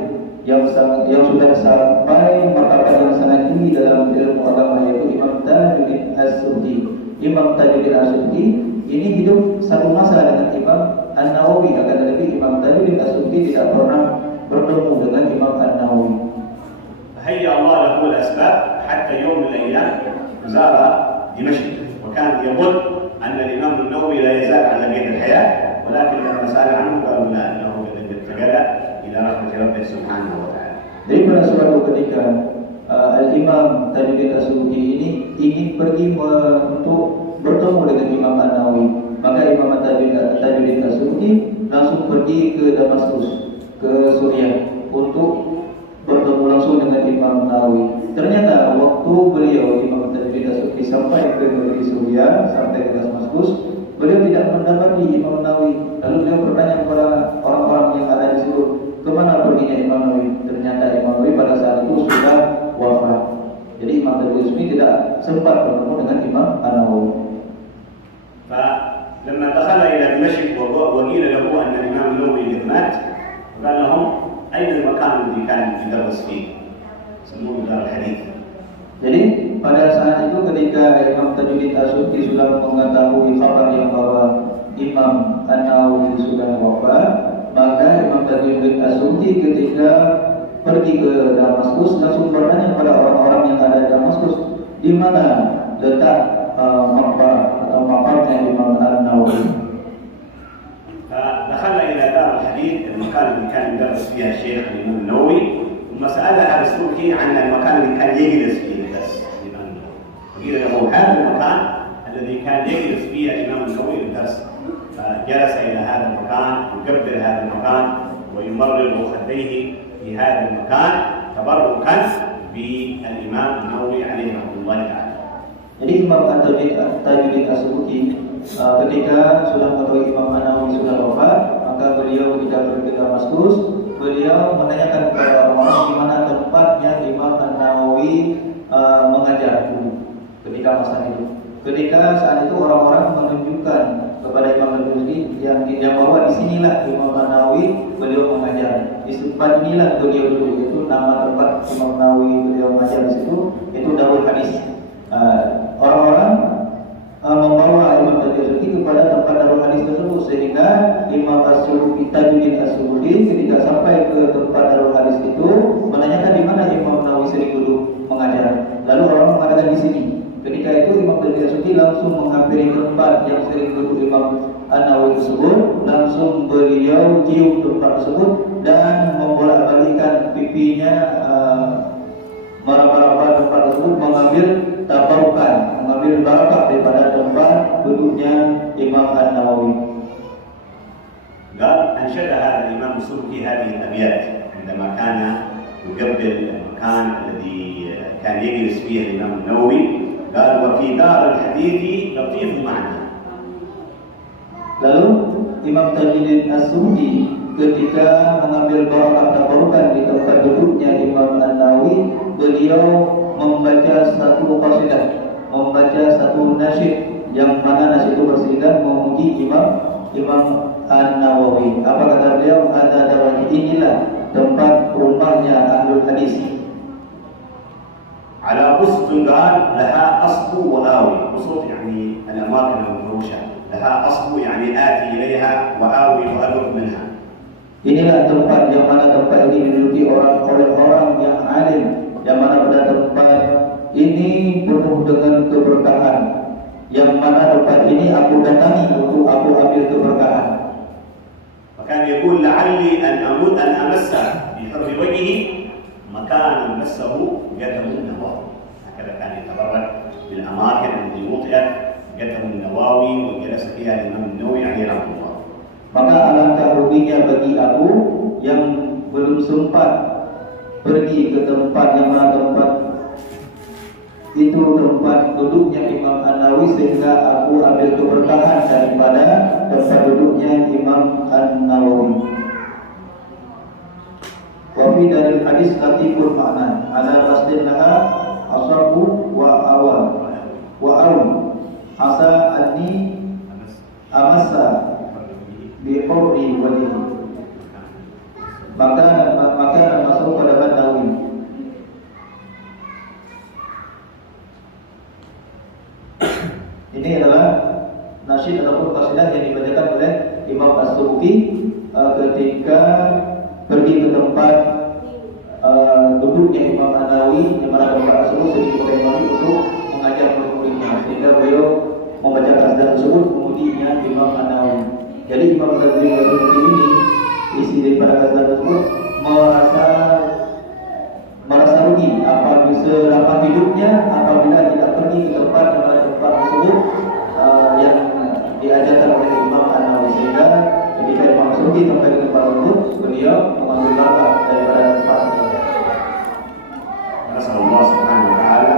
yang sudah sampai martabat yang sangat tinggi dalam ilmu agama, yaitu Imam Tajuddin As-Subki. Imam Tajuddin As-Subki ini hidup satu masa dengan Imam An-Nawawi, akan tetapi Imam Tajuddin As-Subki tidak pernah bertemu dengan Imam An-Nawawi. فهيأ الله له الأسباب حتى يوم من الأيام زار دمشق، وكان يظن أن الإمام النووي لا يزال على قيد الحياة، ولكن لما سأل عنه قالوا لا، إنه انتقل إلى رحمة ربه سبحانه وتعالى. Jadi pada suatu ketika Al-Imam Tajuddin As-Subki ini ingin pergi untuk bertemu dengan Imam An-Nawawi. Maka Imam Tajuddin As-Subki langsung pergi ke Damaskus, ke Suriah untuk bertemu langsung dengan Imam Nawawi. Ternyata waktu beliau Imam Tajuddin As-Subki sampai ke negeri Suriah, sampai ke Damaskus, beliau tidak mendapati Imam Nawawi. Lalu beliau bertanya kepada orang-orang yang ada di situ, kemana perginya Imam Nawawi? Ternyata Imam Nawawi pada saat itu sudah wafat. Jadi Imam Tajuddin As-Subki tidak sempat bertemu dengan Imam An-Nawawi. فلما دخل إلى دمشق وقيل له أن الإمام النووي مات، قال لهم أين المكان الذي كان يدرس فيه؟ يسمونه دار الحديث. Jadi pada saat itu ketika Imam Tajuddin As-Subki sudah mengetahui kabar yang bahwa Imam An-Nawawi sudah wafat, maka Imam Tajuddin As-Subki ketika pergi ke Damaskus langsung bertanya kepada orang-orang yang ada di Damaskus, di mana letak maqbarah atau makamnya Imam An-Nawawi. فدخلنا إلى دار الحديث، المكان الذي كان يدرس فيها الشيخ الإمام النووي، ثم سألها السلوكي عن المكان الذي كان يجلس فيه الدرس الإمام النووي، وقيل له هذا المكان الذي كان يجلس فيه الإمام النووي للدرس. فجلس إلى هذا المكان، يكبر هذا المكان ويمرر خديه في هذا المكان تبركا بالإمام النووي عليه رحمة الله تعالى. Jadi Imam Tajuddin As-Subki ketika sudah mengetahui Imam An-Nawawi sudah wafat, maka beliau ketika pergi ke Damaskus, beliau menanyakan kepada orang-orang di mana tempatnya Imam An-Nawawi mengajar dulu ketika masa itu. Ketika saat itu orang-orang menunjukkan kepada Imam An-Nawawi yang bahwa di sinilah Imam An-Nawawi beliau mengajar. Di tempat inilah beliau dulu, itu nama tempat Imam Nawawi beliau mengajar di situ, itu Darul Hadis. Orang-orang membawa Imam Tajuddin As-Subki kepada tempat Darul Hadis tersebut, sehingga Imam Tajuddin As-Subki ketika sampai ke tempat Darul Hadis itu menanyakan di mana Imam Nawawi sering duduk mengajar. Lalu orang mengatakan di sini. Ketika itu Imam Tajuddin As-Subki langsung menghampiri tempat yang sering duduk Imam An-Nawawi tersebut, langsung beliau cium tempat tersebut dan membolak-balikkan pipinya meraba-raba tempat tersebut, mengambil tabarukan, mengambil barakah daripada tempat duduknya Imam An-Nawawi. قال أنشد هذا الإمام السلوكي هذه الأبيات عندما كان يقبل المكان الذي كان يجلس فيه الإمام النووي، قال وفي دار الحديث لطيف معنى. Lalu Imam Tajuddin As-Subki ketika mengambil barakah tabarukan di tempat duduknya Imam An-Nawawi, beliau membaca satu qasidah, membaca satu nasyid, yang mana nasyid itu bersihkan memuji Imam An-Nawawi. Apa kata beliau? Ada darah, inilah tempat rumahnya Ahlul Hadis. على بسط قال لها أصل وآوي، بسط يعني الأماكن المفروشة، لها أصل يعني آتي إليها وآوي وأدرك منها. Inilah tempat yang mana tempat ini diduduki orang-orang yang alim, yang mana pada tempat ini penuh dengan keberkahan, yang mana tempat ini aku datangi untuk aku ambil keberkahan. وكان يقول لعلي أن أمس بحر وجهه مكانا مسه قدم النواوي. هكذا كان يتبرك بالأماكن التي وطئت قدم النواوي وجلس فيها الإمام النووي عليه رحمه الله. Maka alangkah ruginya bagi aku yang belum sempat pergi ke tempat yang mana tempat itu tempat duduknya Imam An-Nawawi, sehingga aku ambil keberkahan daripada tempat duduknya Imam An-Nawawi. Wafi dari hadis latiful makna ala rasdin laha asabu wa awi asa anni amasa biqurri walihi. Maka masuk pada Nawawi. Ini adalah nasyid ataupun qasidah yang dibacakan oleh Imam As-Subki ketika Imam An-Nawawi. Jadi Imam Tadri Al-Qurtubi ini isi daripada kata tersebut merasa rugi apabila selama hidupnya apabila tidak pergi ke tempat di mana tempat tersebut yang diajarkan oleh Imam An-Nawawi, sehingga ketika Imam Suki sampai ke tempat tersebut beliau mengambil bakat daripada tempat tersebut. نسأل الله سبحانه وتعالى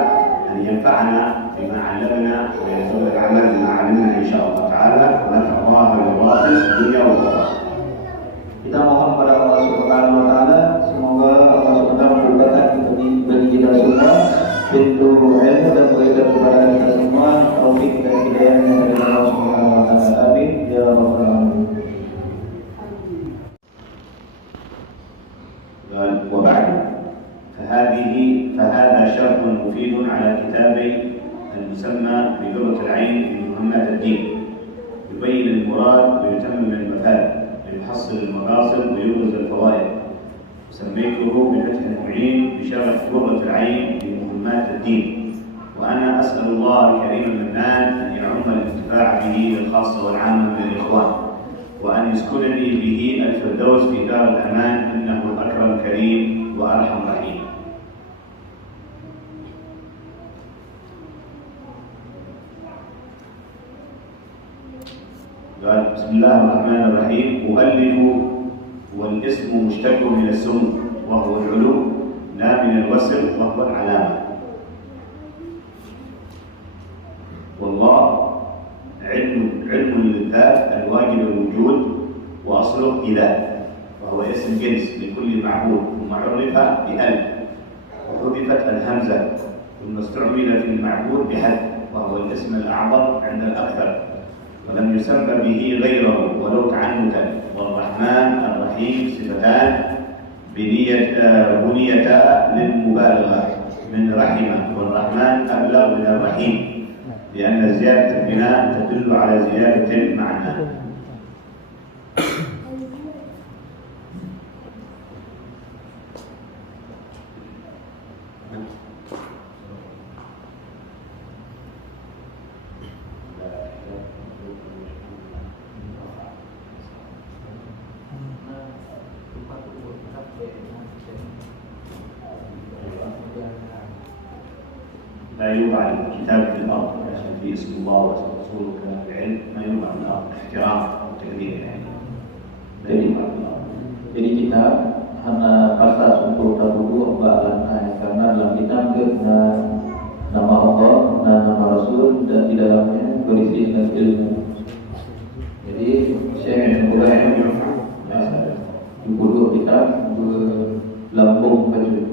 أن ينفعنا بما علمنا ويزول العمل بما علمنا إن شاء الله تعالى ونفع الله بالباطل في الدنيا والآخرة. Kita mohon pada Allah Subhanahu wa taala semoga Allah Subhanahu membukakan bagi kita semua pintu ilmu dan berikan kepada kita semua taufik dan hidayahnya dari Allah Subhanahu wa taala. Amin ya rabbal alamin. وبعد فهذا شرح مفيد على كتاب المسمى بذرة العين في مهمات الدين، يبين المراد ويتمم المفاد ويحصل المقاصد ويبرز الفوائد. سميته بفتح المعين بشرح ذرة العين في مهمات الدين، وأنا أسأل الله الكريم المنان أن يعم الانتفاع به للخاصة والعامة من الإخوان، وأن يسكنني به الفردوس في دار الأمان، إنه أكرم كريم وأرحم رحيم. قال بسم الله الرحمن الرحيم. مؤلف والاسم مشتق من السم وهو العلو لا من الوسل وهو العلامة. والله علم للذات الواجب الوجود وأصله إله، وهو اسم جنس لكل معبود، ثم عرف بألف وحذفت الهمزة، ثم استعمل في المعبود بحذف، وهو الاسم الأعظم عند الأكثر، ولم يسمى به غيره ولو تعنتا. والرحمن الرحيم صفتان بنيتا للمبالغة من رحمة، والرحمن أبلغ من الرحيم لأن زيادة البناء تدل على زيادة المعنى. لا يوضع الكتاب في الأرض عشان في اسم الله واسم رسوله وكلام العلم، ما يوضع في الأرض احترام وتقدير العلم. لا يوضع في الأرض. Jadi kita hanya pasal untuk tabuku alangkah karena dalam kitab ada nama Allah dan nama Rasul dan di dalamnya berisi dengan ilmu. Jadi saya ingin memulai di buku kitab Lampung Baju.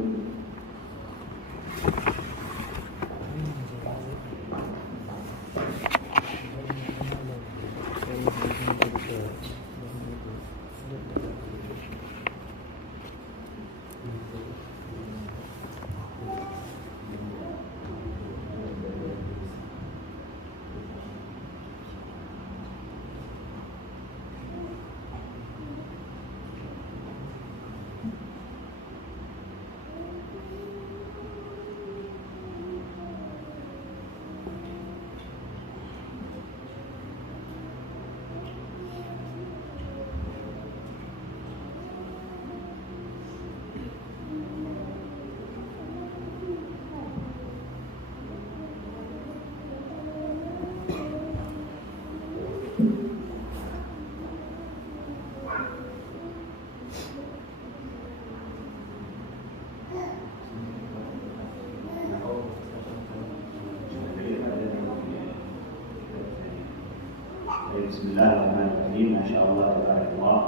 بسم الله الرحمن الرحيم. ما شاء الله تبارك الله.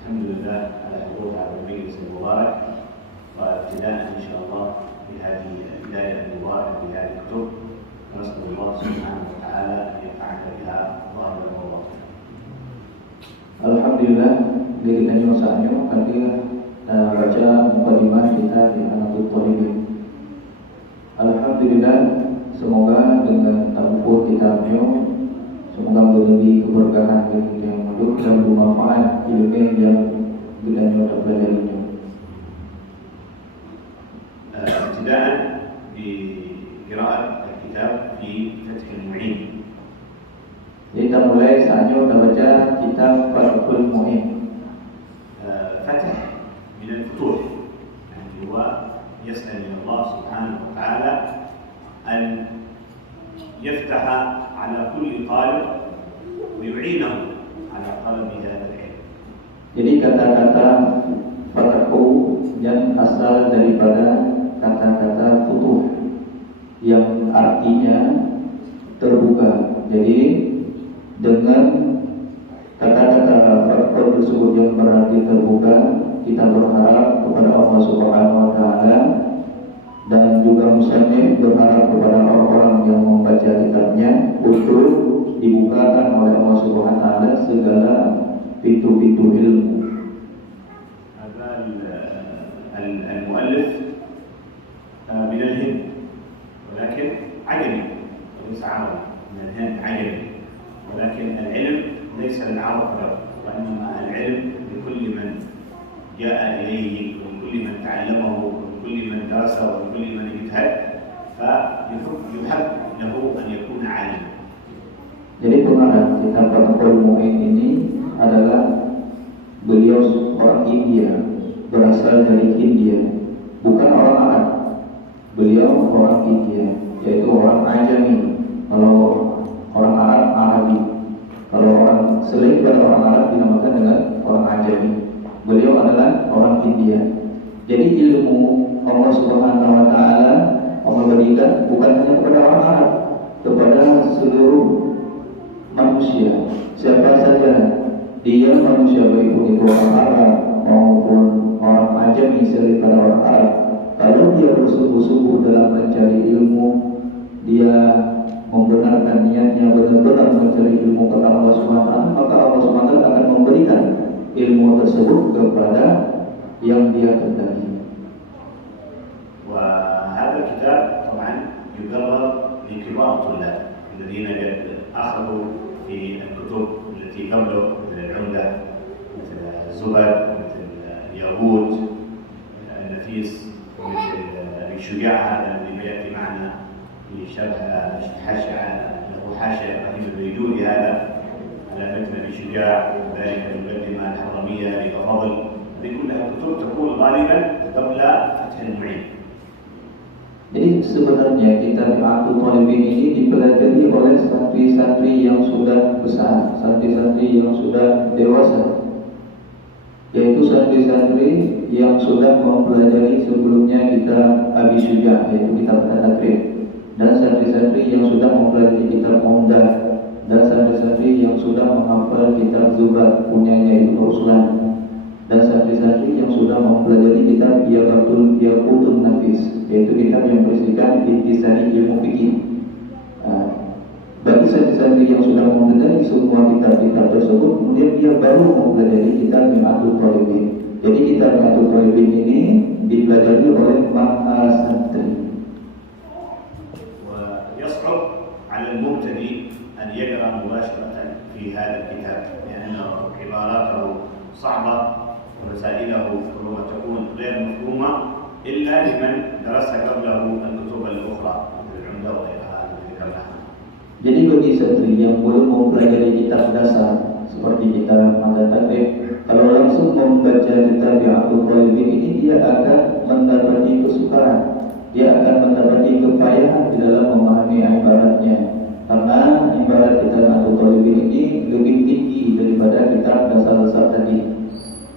الحمد لله على حضور هذا المجلس المبارك، وابتداء ان شاء الله بهذه البدايه المباركه بهذه الكتب، ونسال الله سبحانه وتعالى ان ينفعنا بها ظاهرا وباطنا. Alhamdulillah, kita saatnya hadir baca mukadimah kita di Hanatul Talibin. Alhamdulillah, semoga dengan tabukur kitabnya semoga menjadi keberkahan bagi kita yang hidup dan bermanfaat ilmu yang kita dapat pelajarinya. ابتداء بقراءة الكتاب في فتح المعين. Jadi kita mulai saatnya Jadi kata-kata fatahu yang asal daripada kata-kata futuh yang artinya terbuka. Jadi dengan kata-kata fatahu tersebut yang berarti terbuka, kita berharap kepada Allah Subhanahu wa taala dan juga muslimin berharap kepada orang-orang yang membaca kitabnya untuk dibukakan oleh Allah Subhanahu wa taala segala pintu-pintu ilmu. المؤلف من الهند ولكن عجمي وليس عربي، من الهند عجمي، ولكن العلم ليس للعرب فقط، وانما العلم لكل من جاء اليه ولكل من تعلمه ولكل من درسه ولكل من اجتهد، فيحب له ان يكون عالما. Jadi pengarang kitab Fathul Mu'in ini adalah beliau orang India, berasal dari India, bukan orang Arab. Beliau orang India, yaitu orang Ajami. Kalau orang Arab, Arabi. Kalau orang selain dari orang Arab dinamakan dengan orang Ajami. Beliau adalah orang India. Jadi ilmu Allah Subhanahu wa taala Allah berikan bukan hanya kepada orang Arab, kepada seluruh manusia. Siapa saja dia manusia, baik itu orang Arab maupun orang Ajami selain pada orang Arab, kalau dia bersungguh-sungguh dalam mencari ilmu, dia membenarkan niatnya benar-benar mencari ilmu kepada Allah Subhanahu wa taala, maka Allah Subhanahu wa taala akan memberikan ilmu tersebut kepada yang dia kehendaki. وهذا الكتاب طبعا يقرر لكبار الطلاب الذين اخذوا في الكتب التي قبله مثل العمدة، مثل الزبد، مثل الياقوت، النفيس، مثل ابي شجاع هذا الذي ياتي معنا في شرح حاشيه له حاشيه ابراهيم البيجوري هذا على متن ابي شجاع، وذلك المقدمه الحرميه لفضل. هذه كلها كتب تكون غالبا قبل فتح المعين. Jadi sebenarnya kitab Ma'atul Talibin ini dipelajari oleh santri-santri yang sudah besar, santri-santri yang sudah dewasa, yaitu santri-santri yang sudah mempelajari sebelumnya kitab Abi Syuja', yaitu kitab At-Takrib, dan santri-santri yang sudah mempelajari kitab Umdah, dan santri-santri yang sudah menghafal kitab Zubad punyanya Ibnu Ruslan, dan santri-santri yang sudah mempelajari kitab Yaqutun Nafis, yaitu kitab yang berisikan intisari ilmu fikih. Bagi santri-santri yang sudah mempelajari semua kitab-kitab tersebut, kemudian dia baru mempelajari kitab Ma'atul Talibin. Jadi kitab Ma'atul Talibin ini dipelajari oleh para santri. ويصعب على المبتدئ أن يقرأ مباشرة في هذا الكتاب لأن عباراته صعبة ومسائله ربما تكون غير مفهومة إلا لمن درس قبله الكتب الأخرى مثل العمدة وغيرها التي ذكرناها. Jadi bagi santri yang belum mempelajari kitab dasar seperti kitab At-Takrib, kalau langsung membaca kitab Ma'atul Talibin ini, dia akan mendapati kesukaran, dia akan mendapati kepayahan di dalam memahami ibaratnya, karena ibarat kitab Ma'atul Talibin ini lebih tinggi daripada kitab dasar-dasar tadi.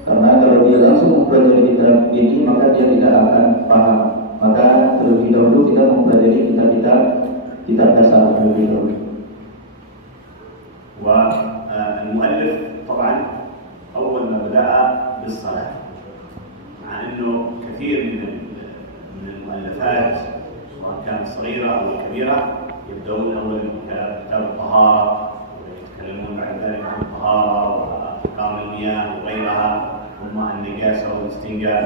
Karena kalau dia langsung mempelajari kitab ini, maka dia tidak akan paham. Maka terlebih dahulu kita mempelajari kitab dasar terlebih dahulu. والمؤلف طبعا أول ما بدأ بالصلاة، مع أنه كثير من المؤلفات سواء كانت صغيرة أو كبيرة يبدأون أولا بكتاب الطهارة ويتكلمون بعد ذلك عن الطهارة وأحكام المياه وغيرها، ثم النجاسة والاستنجاء،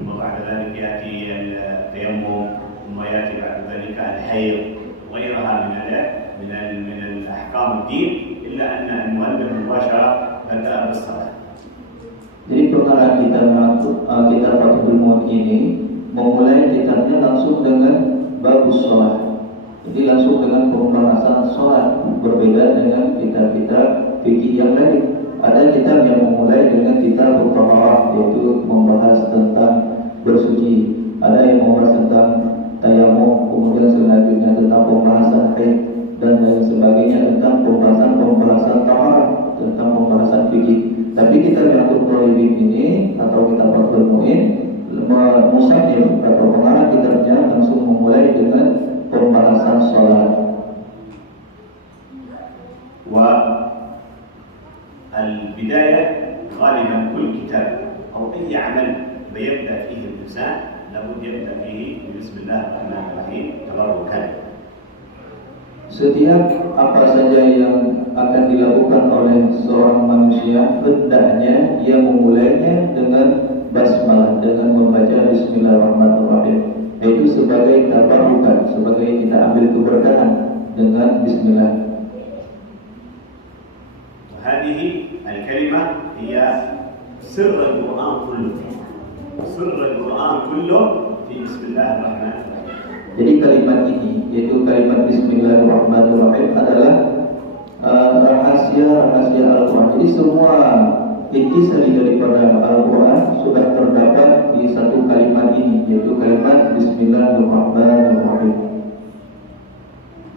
ثم بعد ذلك يأتي التيمم، ثم يأتي بعد ذلك الحيض وغيرها من الأحكام الدين، إلا أن المؤلف مباشرة بدأ بالصلاة. Jadi pengarang kitab Fathul Mu'in ini memulai kitabnya langsung dengan babus sholat. Jadi langsung dengan pembahasan sholat, berbeda dengan kitab-kitab fikih yang lain. Ada kitab yang memulai dengan kitab Taharah, yaitu membahas tentang bersuci. Ada yang membahas tentang tayamum, kemudian selanjutnya tentang pembahasan haid dan lain sebagainya, tentang pembahasan taharah, tentang pembahasan fikih. Tapi kitab Ma'atul Talibin atau pengarang kitabnya langsung memulai dengan pembahasan sholat. والبداية غالبا كل كتاب أو أي عمل بيبدأ فيه الإنسان لابد يبدأ فيه بسم الله الرحمن الرحيم تبركا. Setiap apa saja yang akan dilakukan oleh seorang manusia, hendaknya ia memulainya dengan basmalah, dengan membaca Bismillahirrahmanirrahim. Itu sebagai tabarukan, sebagai kita ambil keberkahan dengan Bismillah. وهذه الكلمة هي سر القرآن كله. سر القرآن كله في بسم الله الرحمن الرحيم. Jadi kalimat ini, yaitu kalimat Bismillahirrahmanirrahim, adalah rahasia-rahasia Al-Quran. Jadi semua intisari daripada Al-Quran sudah terdapat di satu kalimat ini, yaitu kalimat Bismillahirrahmanirrahim.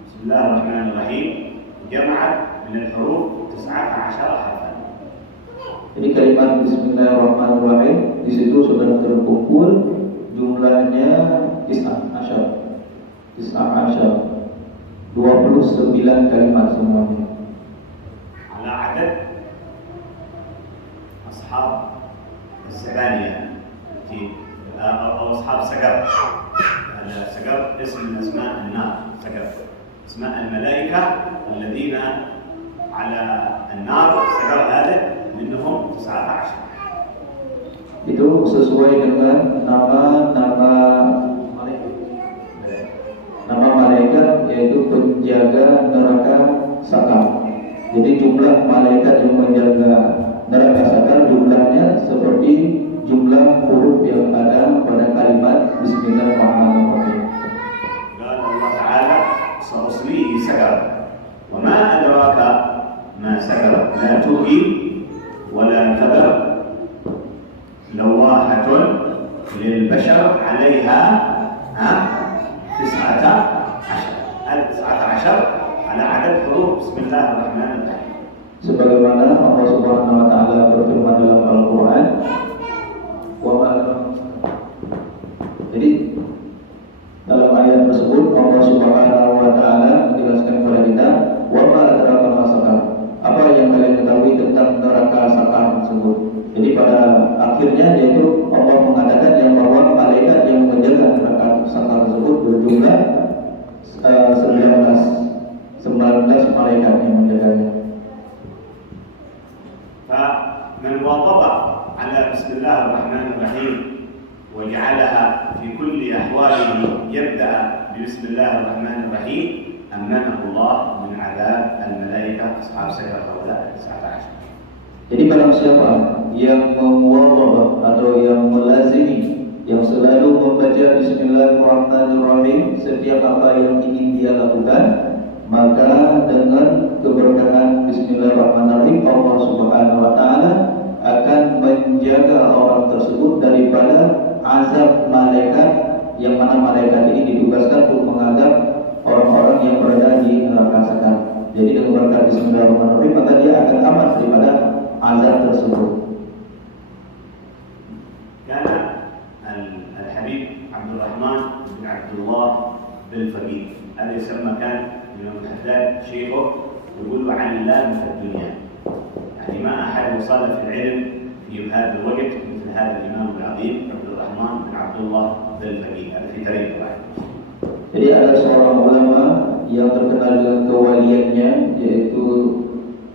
Bismillahirrahmanirrahim jamaat min al-huruf 19 harfan. Jadi kalimat Bismillahirrahmanirrahim di situ sudah terkumpul jumlahnya 19 29 kalimat semuanya. على عدد أصحاب الزبانية أو أصحاب سقر. سقر اسم من أسماء النار. سقر أسماء الملائكة الذين على النار. سقر هذا منهم 19. Itu sesuai dengan nama malaikat, yaitu penjaga neraka sakar. Jadi jumlah malaikat yang menjaga neraka sakar jumlahnya seperti jumlah huruf yang ada pada kalimat Bismillahirrahmanirrahim. قال الله تعالى سأصليه سقر وما أدراك ما سقر لا تبقي ولا تذر لواحة للبشر عليها 19 على عدد حروف بسم الله الرحمن الرحيم. Sebagaimana Allah Subhanahu wa taala berfirman dalam Al-Qur'an, jadi dalam ayat tersebut Allah Subhanahu wa taala menjelaskan kepada kita, wa ma adraka ma sakar. Apa yang kalian ketahui tentang neraka sakar tersebut. Jadi pada akhirnya yaitu Allah mengatakan yang bahwa malaikat yang menjaga neraka sakar tersebut berjumlah 19 malaikat yang menjaganya. فمن واظب على بسم الله الرحمن الرحيم وجعلها في كل أحواله يبدأ ببسم الله الرحمن الرحيم أمنه الله من عذاب الملائكة أصحاب سقر هؤلاء 19. Jadi barang siapa yang memuwadhabah atau yang melazimi, yang selalu membaca Bismillahirrahmanirrahim setiap apa yang ingin dia lakukan, maka dengan keberkahan Bismillahirrahmanirrahim Allah Subhanahu wa taala akan menjaga orang tersebut daripada azab malaikat, yang mana malaikat ini ditugaskan untuk mengadab orang-orang yang berada di neraka sakar. Jadi dengan berkat Bismillahirrahmanirrahim maka dia akan aman daripada azab tersebut. كان الحبيب عبد الرحمن بن عبد الله بالفقيه هذا يسمى كان من الحداد شيخه يقول له علامة الدنيا. يعني ما أحد وصل في العلم في هذا الوقت مثل هذا الإمام العظيم عبد الرحمن بن عبد الله بالفقيه. هذا في تاريخ واحد. Jadi ada seorang ulama yang terkenal dengan kewaliannya, yaitu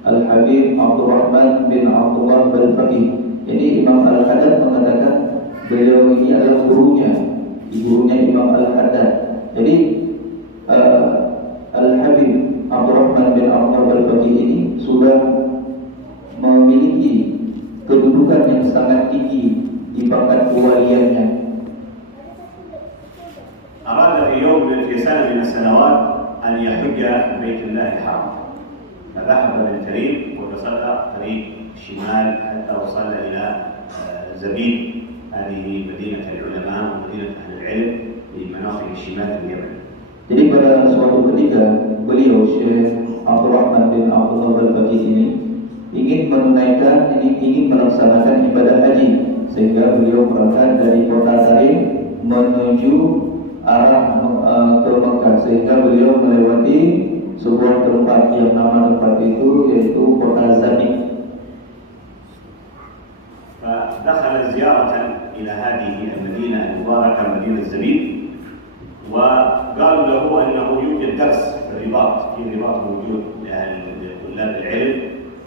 Al-Habib Abdurrahman bin Abdullah Al-Faqih. Jadi Imam Al-Haddad mengatakan beliau ini adalah gurunya Imam Al-Haddad. Jadi Al-Habib Abdurrahman bin Abdullah Al-Faqih ini sudah memiliki kedudukan yang sangat tinggi di pangkat kewaliannya. أراد في يوم في سنة من السنوات أن يحج بيت الله الحرام. فذهب بالطريق وتصدى طريق الشمال حتى وصل إلى زبيد، هذه مدينة العلماء ومدينة أهل العلم في مناطق الشمال في اليمن. Jadi pada suatu ketika beliau Syekh Abdurrahman bin Abdullah Al-Faqih ini ingin melaksanakan ibadah haji, sehingga beliau berangkat dari kota Tarim menuju arah ke Mekah, sehingga beliau melewati sebuah tempat yang nama tempat itu yaitu kota Zanik. فدخل زيارة إلى هذه المدينة المباركة مدينة الزبيب، وقالوا له أنه يوجد درس في رباط موجود لطلاب العلم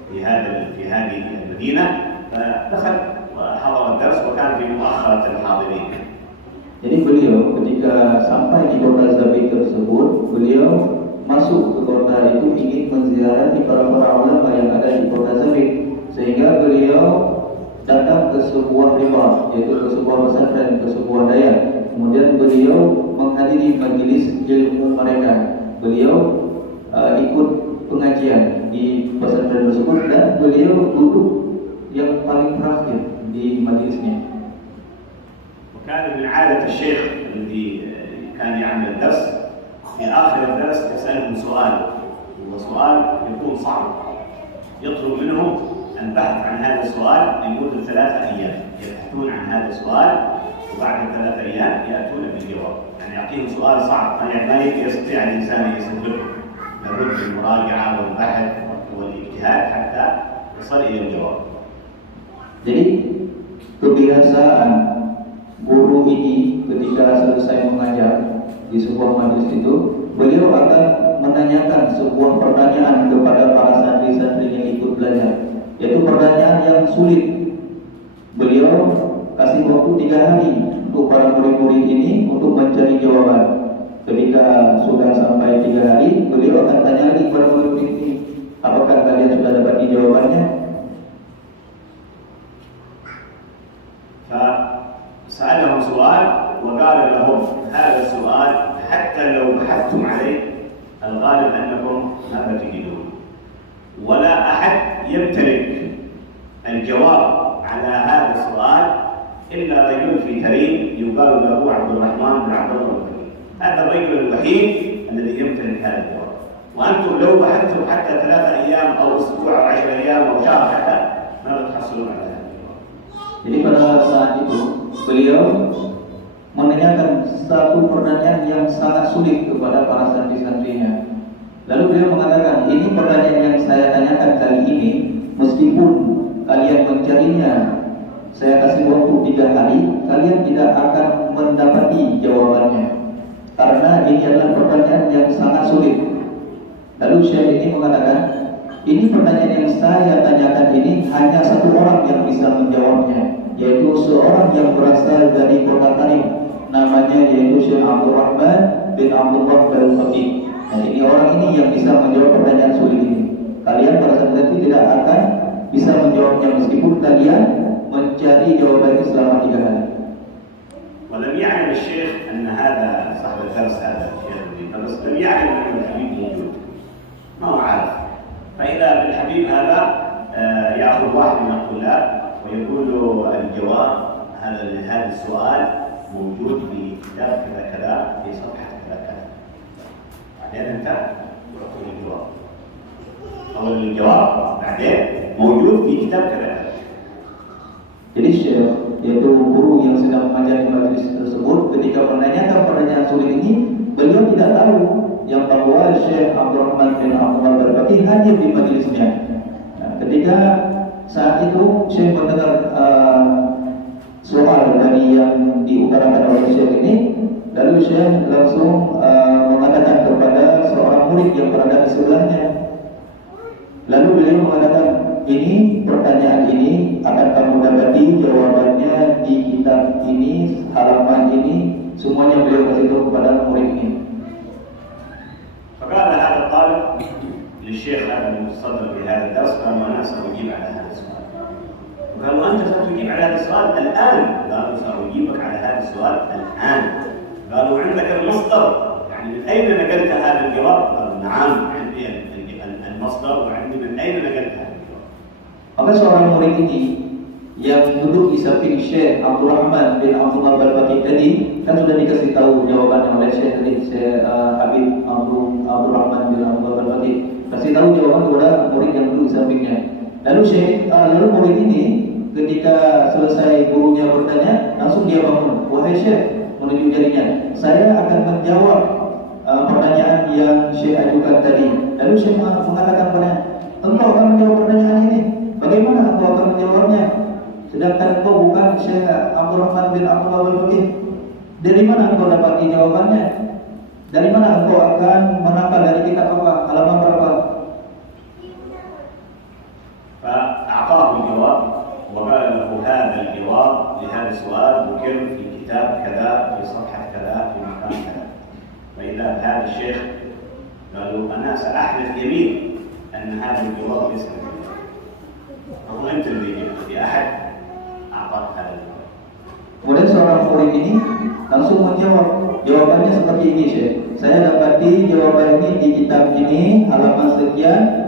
في هذه المدينة، فدخل وحضر الدرس وكان في مؤخرة الحاضرين. Jadi beliau ketika sampai di kota Zabid tersebut, beliau masuk ke kota itu ingin menziarahi para ulama yang ada di kota Zabid, sehingga beliau datang ke sebuah riba, yaitu ke sebuah pesantren, ke sebuah daya. Kemudian beliau menghadiri majelis ilmu mereka. Beliau ikut pengajian di pesantren tersebut dan beliau duduk yang paling terakhir di majelisnya. وكان من عادة الشيخ الذي كان يعمل الدرس في آخر الدرس يسألهم سؤال، وسؤال يكون صعب، يطلب منهم البحث عن هذا السؤال لمدة 3 أيام، يبحثون عن هذا السؤال وبعد 3 أيام يأتون بالجواب. يعني يعطيهم سؤال صعب ما يستطيع الإنسان يستدركه، لابد من المراجعة والبحث والاجتهاد حتى يصل إلى الجواب. Jadi kebiasaan guru ini ketika selesai mengajar di sebuah majelis itu, beliau akan menanyakan sebuah pertanyaan kepada para santri-santri yang ikut belajar, yaitu pertanyaan yang sulit. Beliau kasih waktu 3 hari untuk para murid-murid ini untuk mencari jawaban. Ketika sudah sampai 3 hari, beliau akan tanya lagi kepada murid-murid ini, apakah kalian sudah dapat jawabannya? سألهم سؤال وقال لهم هذا السؤال حتى لو بحثتم عليه الغالب أنكم ما تجدون، ولا أحد يمتلك الجواب على هذا السؤال إلا رجل في تريم يقال له عبد الرحمن بن عبد الله الكريم. هذا الرجل الوحيد الذي يمتلك هذا الجواب، وأنتم لو بحثتم حتى 3 أيام أو أسبوع أو 10 أيام أو شهر حتى ما تحصلون على هذا الجواب. Jadi pada saat itu beliau menanyakan satu pertanyaan yang sangat sulit kepada para santri-santrinya. Lalu beliau mengatakan, ini pertanyaan yang saya tanyakan kali ini, meskipun kalian mencarinya, saya kasih waktu 3 hari, kalian tidak akan mendapati jawabannya, karena ini adalah pertanyaan yang sangat sulit. Lalu Syekh ini mengatakan, ini pertanyaan yang saya tanyakan ini hanya satu orang yang bisa menjawabnya, yaitu seorang yang berasal dari kota Tarim, namanya yaitu Syekh Abdul Rahman bin Abdullah Al-Faqih. Nah, ini orang ini yang bisa menjawab pertanyaan sulit ini. Kalian para santri tidak akan bisa menjawabnya meskipun kalian mencari jawabannya selama 3 hari. ولم يعلم الشيخ أن هذا صاحب الدرس هذا الشيخ بس لم يعلم أن الحبيب موجود، ما هو عارف. فإذا بالحبيب هذا يأخذ واحد من الطلاب ويقول له الجواب هذا السؤال موجود في كتاب كذا كذا في صفحة كذا كذا، بعدين أنت تعطيه الجواب، أو الجواب بعدين موجود في كتاب كذا كذا. Jadi Syekh, yaitu guru yang sedang mengajar di majelis tersebut, ketika menanyakan pertanyaan sulit ini, beliau tidak tahu yang bahwa Syekh Abdul Rahman bin Abdullah Al-Faqih hadir di majelisnya. Nah, ketika saat itu Syekh mendengar soal dari yang diutarakan oleh Syekh ini, lalu Syekh langsung mengatakan kepada seorang murid yang berada di sebelahnya. Lalu beliau mengatakan, ini pertanyaan ini akan kamu dapati jawabannya di kitab ini, halaman ini, semuanya beliau kasih tahu kepada murid ini. فقال هذا الطالب للشيخ هذا المتصدر بهذا الدرس، قال أنا سأجيب على هذا السؤال. وقالوا أنت ستجيب على هذا السؤال الآن؟ قالوا سأجيبك على هذا السؤال الآن. قالوا عندك المصدر، يعني من أين نقلت هذا الجواب؟ قالوا نعم عندي المصدر وعندي من أين نقلت هذا الجواب. Maka seorang murid ini yang duduk di samping Syekh Abdul Rahman bin Abdullah Al-Faqih tadi kan sudah dikasih tahu jawabannya oleh Syekh tadi, Syekh Habib Abdul Rahman bin Abdullah Al-Faqih kasih tahu jawaban kepada murid yang duduk di sampingnya. Lalu murid ini ketika selesai gurunya bertanya, langsung dia bangun, wahai Syekh, menuju jadinya. Saya akan menjawab pertanyaan yang Syekh ajukan tadi. Lalu Syekh mengatakan kepada engkau akan menjawab pertanyaan ini. Bagaimana engkau akan menjawabnya? Sedangkan engkau bukan Syekh Abdul Rahman bin Abdullah Al-Faqih. Dari mana engkau dapati jawabannya? Dari mana engkau akan menakal dari kitab apa? Halaman berapa? فأعطاه الجواب وقال له هذا الجواب لهذا السؤال ذكر في كتاب كذا في صفحة كذا في مكان كذا. فإذا هذا الشيخ قالوا أنا سأحلف يمين أن هذا الجواب ليس كذلك. فهو أنت الذي جئت بأحد أعطاك هذا الجواب. Kemudian seorang murid ini langsung menjawab, jawabannya seperti ini Syekh. Saya dapati jawaban ini di kitab ini halaman sekian.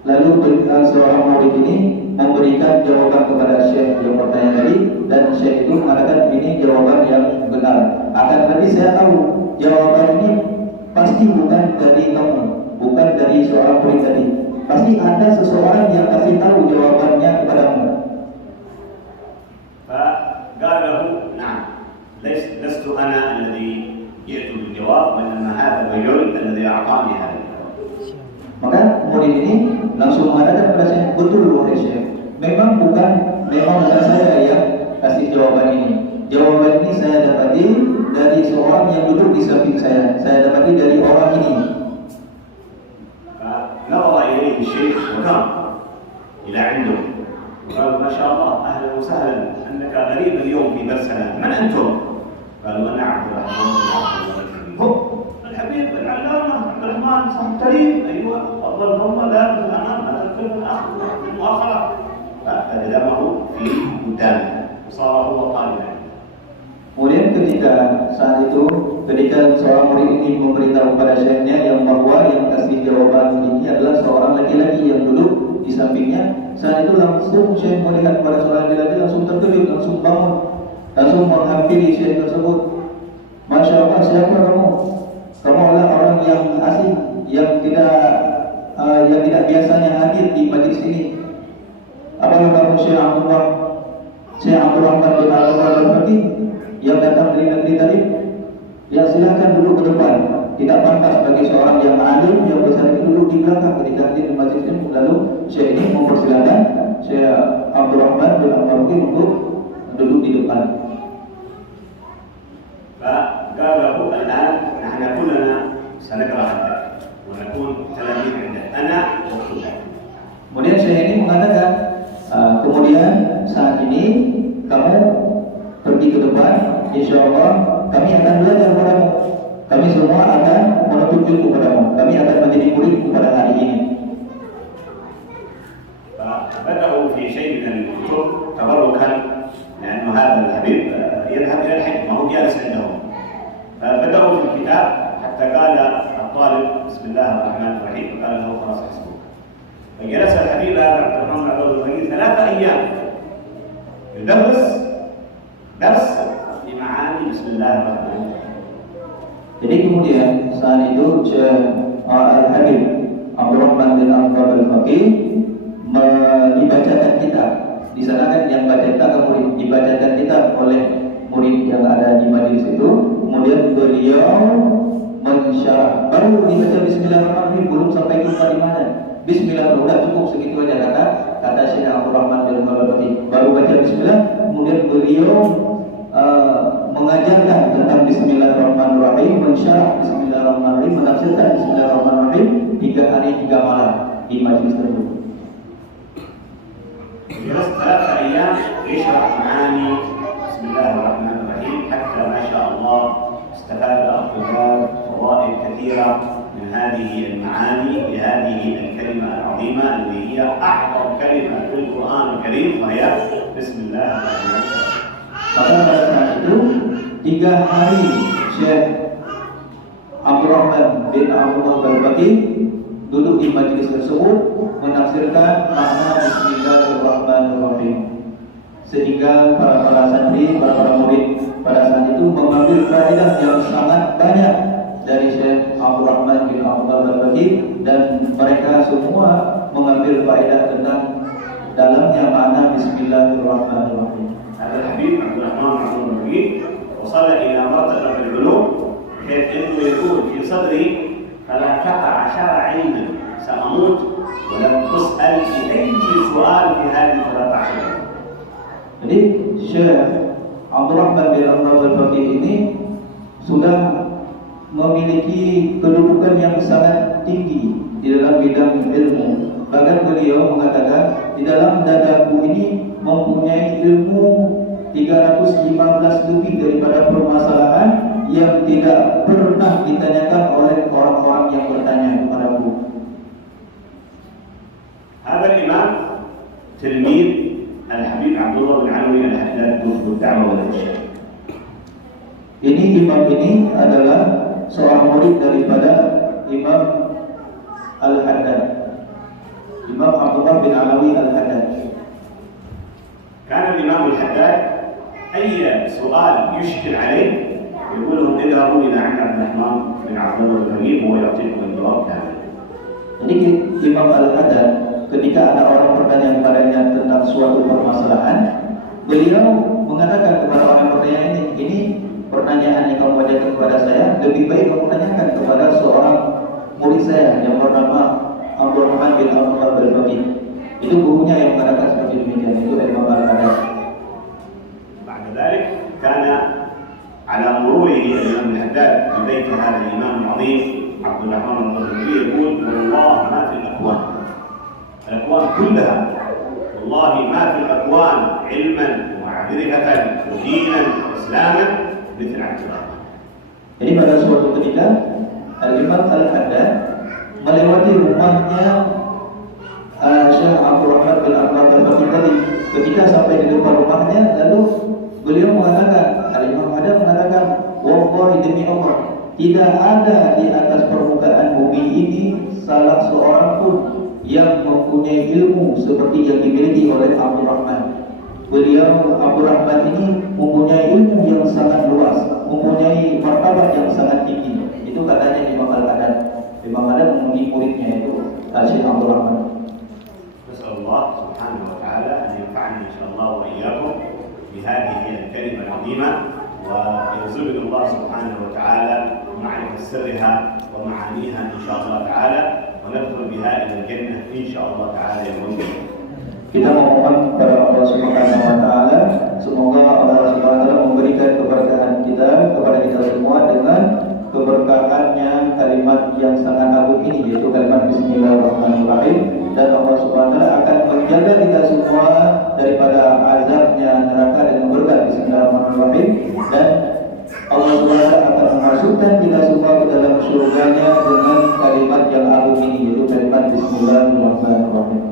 Lalu seorang murid ini memberikan jawaban kepada Syekh yang bertanya tadi, dan Syekh itu mengatakan ini jawaban yang benar. Akan tetapi saya tahu jawaban ini pasti bukan dari kamu, bukan dari seorang murid tadi. Pasti ada seseorang yang kasih tahu jawabannya kepadamu. فقال له نعم لست أنا الذي جئت بالجواب وإنما هذا الرجل الذي أعطاني هذا الجواب. Maka murid ini langsung mengatakan kepada Syekh, betul wahai Syekh, memang bukan saya yang kasih jawaban ini. Jawaban ini saya dapati dari seorang yang duduk di samping saya. Saya dapati dari orang ini. نظر إليه الشيخ وقام إلى عنده وقال ما شاء الله أهلا وسهلا أنك غريب اليوم في درسنا، من أنتم؟ قالوا أنا عبد الرحمن بن عبد الله هو الحبيب العلامة عبد الرحمن صاحب التاريخ. أيوة أفضل هم لا الآن هذا الكلمة الآخر المؤخرة. فألزمه في قدامه وصار هو طالبا. Kemudian ketika seorang murid ini memberitahu kepada syekhnya yang bahwa yang kasih jawaban ini adalah seorang laki-laki yang duduk di sampingnya, saat itu langsung syekh melihat kepada seorang laki-laki, langsung terkejut, langsung bangun, langsung menghampiri syekh tersebut. Masya Allah, siapa kamu? Kamu adalah orang yang asing, yang tidak biasanya hadir di majlis ini. Apakah kamu Syekh Abdul Rahman bin Al-Faqih yang datang dari negeri tadi? Ya, silakan duduk ke depan. Tidak pantas bagi seorang yang alim yang biasa duduk di belakang ketika hadir di majlis ini. Lalu Syekh ini mempersilakan Syekh Abdul Rahman bin Al-Faqih untuk duduk di depan. فقال له الآن نحن كلنا سنقرأ عندك ونكون تلاميذ عندك أنا وكلك. Kemudian Syekh ini mengatakan, kemudian saat ini kamu pergi ke depan, insya Allah kami akan belajar kepadamu. Kami semua akan menuntut ilmu kepadamu. Kami akan menjadi murid pada hari ini. فبدأوا في شيء من الكتب تبركا لأنه هذا الحبيب يذهب إلى الحج ما هو جالس عندهم. فبدأوا في الكتاب حتى قال الطالب بسم الله الرحمن الرحيم، قال له خلاص حسبك. فجلس الحبيب هذا عبد الرحمن بن عبد الفقيه 3 أيام يدرس درس لمعاني بسم الله الرحمن الرحيم. Jadi kemudian saat itu Syekh Al-Habib Abdul Rahman bin Al-Faqih dibacakan kitab. Di sana kan yang baca kitab ke murid, dibacakan kitab oleh murid yang ada di majelis itu. Kemudian beliau mensyarah, baru dibaca Bismillahirrahmanirrahim, belum sampai ke mana. Bismillah, sudah cukup segitu aja kata Syekh Abdul Rahman bin Al-Faqih. Baru baca Bismillah, kemudian beliau mengajarkan tentang Bismillahirrahmanirrahim, mensyarah Bismillahirrahmanirrahim, menafsirkan Bismillahirrahmanirrahim 3 hari 3 malam di majelis tersebut. جلس 3 أيام يشرح معاني بسم الله الرحمن الرحيم حتى ما شاء الله استفاد الطلاب فوائد كثيرة من هذه المعاني لهذه الكلمة العظيمة التي هي أعظم كلمة في القرآن الكريم وهي بسم الله الرحمن الرحيم. Maka pada saat itu 3 hari Syekh Abdul Rahman bin Abdullah Al-Faqih duduk di majelis tersebut menafsirkan makna Bismillahirrahmanirrahim, sehingga para santri, para murid pada saat itu mengambil faedah yang sangat banyak dari Syekh Abdul Rahman bin Abdullah Al-Faqih, dan mereka semua mengambil faedah tentang dalamnya makna Bismillahirrahmanirrahim. هذا الحبيب عبد الرحمن بن عبد الفقيه وصل إلى صدري فلا تقع شر علما سأموت ولم تسأل بأي سؤال في هذه 13 يوم. Jadi Syekh Abdul Rahman bin Al-Faqih ini sudah memiliki kedudukan yang sangat tinggi di dalam bidang ilmu. Bahkan beliau mengatakan di dalam dadaku ini mempunyai ilmu 315 lebih daripada permasalahan yang tidak pernah ditanyakan oleh orang-orang yang bertanya kepadaku. هذا الإمام تلميذ الحبيب عبد الله بن علوي الحداد مفتي الدعوة والإرشاد. Ini imam ini adalah seorang murid daripada Imam Al-Haddad, Imam Abdullah bin Alawi Al-Haddad. كان الإمام الحداد أي سؤال يشكل عليه يقول لهم اذهبوا إلى عم عبد الرحمن بن عبد الله الكريم وهو يعطيكم الجواب كامل. Jadi Imam Al-Haddad ketika ada orang bertanya kepadanya tentang suatu permasalahan, beliau mengatakan kepada orang yang bertanya ini pertanyaan yang kamu tanyakan kepada saya, lebih baik kamu tanyakan kepada seorang murid saya yang bernama Abdul Rahman bin Al-Faqih. Itu gurunya yang mengatakan seperti demikian, itu Imam Al-Haddad. بعد ذلك كان على مروره الإمام الحداد ببيت هذا الإمام العظيم عبد الرحمن بن الغزالي يقول والله ما في الأكوان كلها والله ما في الأكوان علما ومعرفة ودينا وإسلاما مثل عبد الرحمن. Jadi pada suatu ketika Al-Imam Al-Haddad melewati rumahnya Syekh Abdul Rahman bin Al-Faqih tadi. Ketika sampai di depan rumahnya, lalu beliau mengatakan, Al-Imam Al-Haddad mengatakan, wallahi demi Allah, tidak ada di atas permukaan bumi ini salah seorang pun yang mempunyai ilmu seperti yang dimiliki oleh Abdul Rahman. Beliau Abdul Rahman ini mempunyai ilmu yang sangat luas, mempunyai martabat yang sangat tinggi. Itu katanya Imam Al-Haddad. Imam Al-Haddad memenuhi muridnya itu Syekh Abdul Rahman. نسأل الله سبحانه وتعالى أن ينفعني إن شاء الله وإياكم بهذه الكلمة العظيمة ويرزقنا الله سبحانه وتعالى معرفة سرها ومعانيها إن شاء الله تعالى وندخل بها إلى الجنة إن شاء الله تعالى يوم الدين. Kita memohon kepada Allah Subhanahu wa taala, semoga Allah Subhanahu wa taala memberikan keberkahan kepada kita semua dengan keberkahannya kalimat yang sangat agung ini, yaitu kalimat Bismillahirrahmanirrahim, dan Allah Subhanahu wa taala akan menjaga kita semua daripada azabnya neraka dengan berkat Bismillahirrahmanirrahim, dan Allah Subhanahu wa taala akan memasukkan kita semua ke dalam surganya dengan kalimat yang agung ini, yaitu kalimat Bismillahirrahmanirrahim.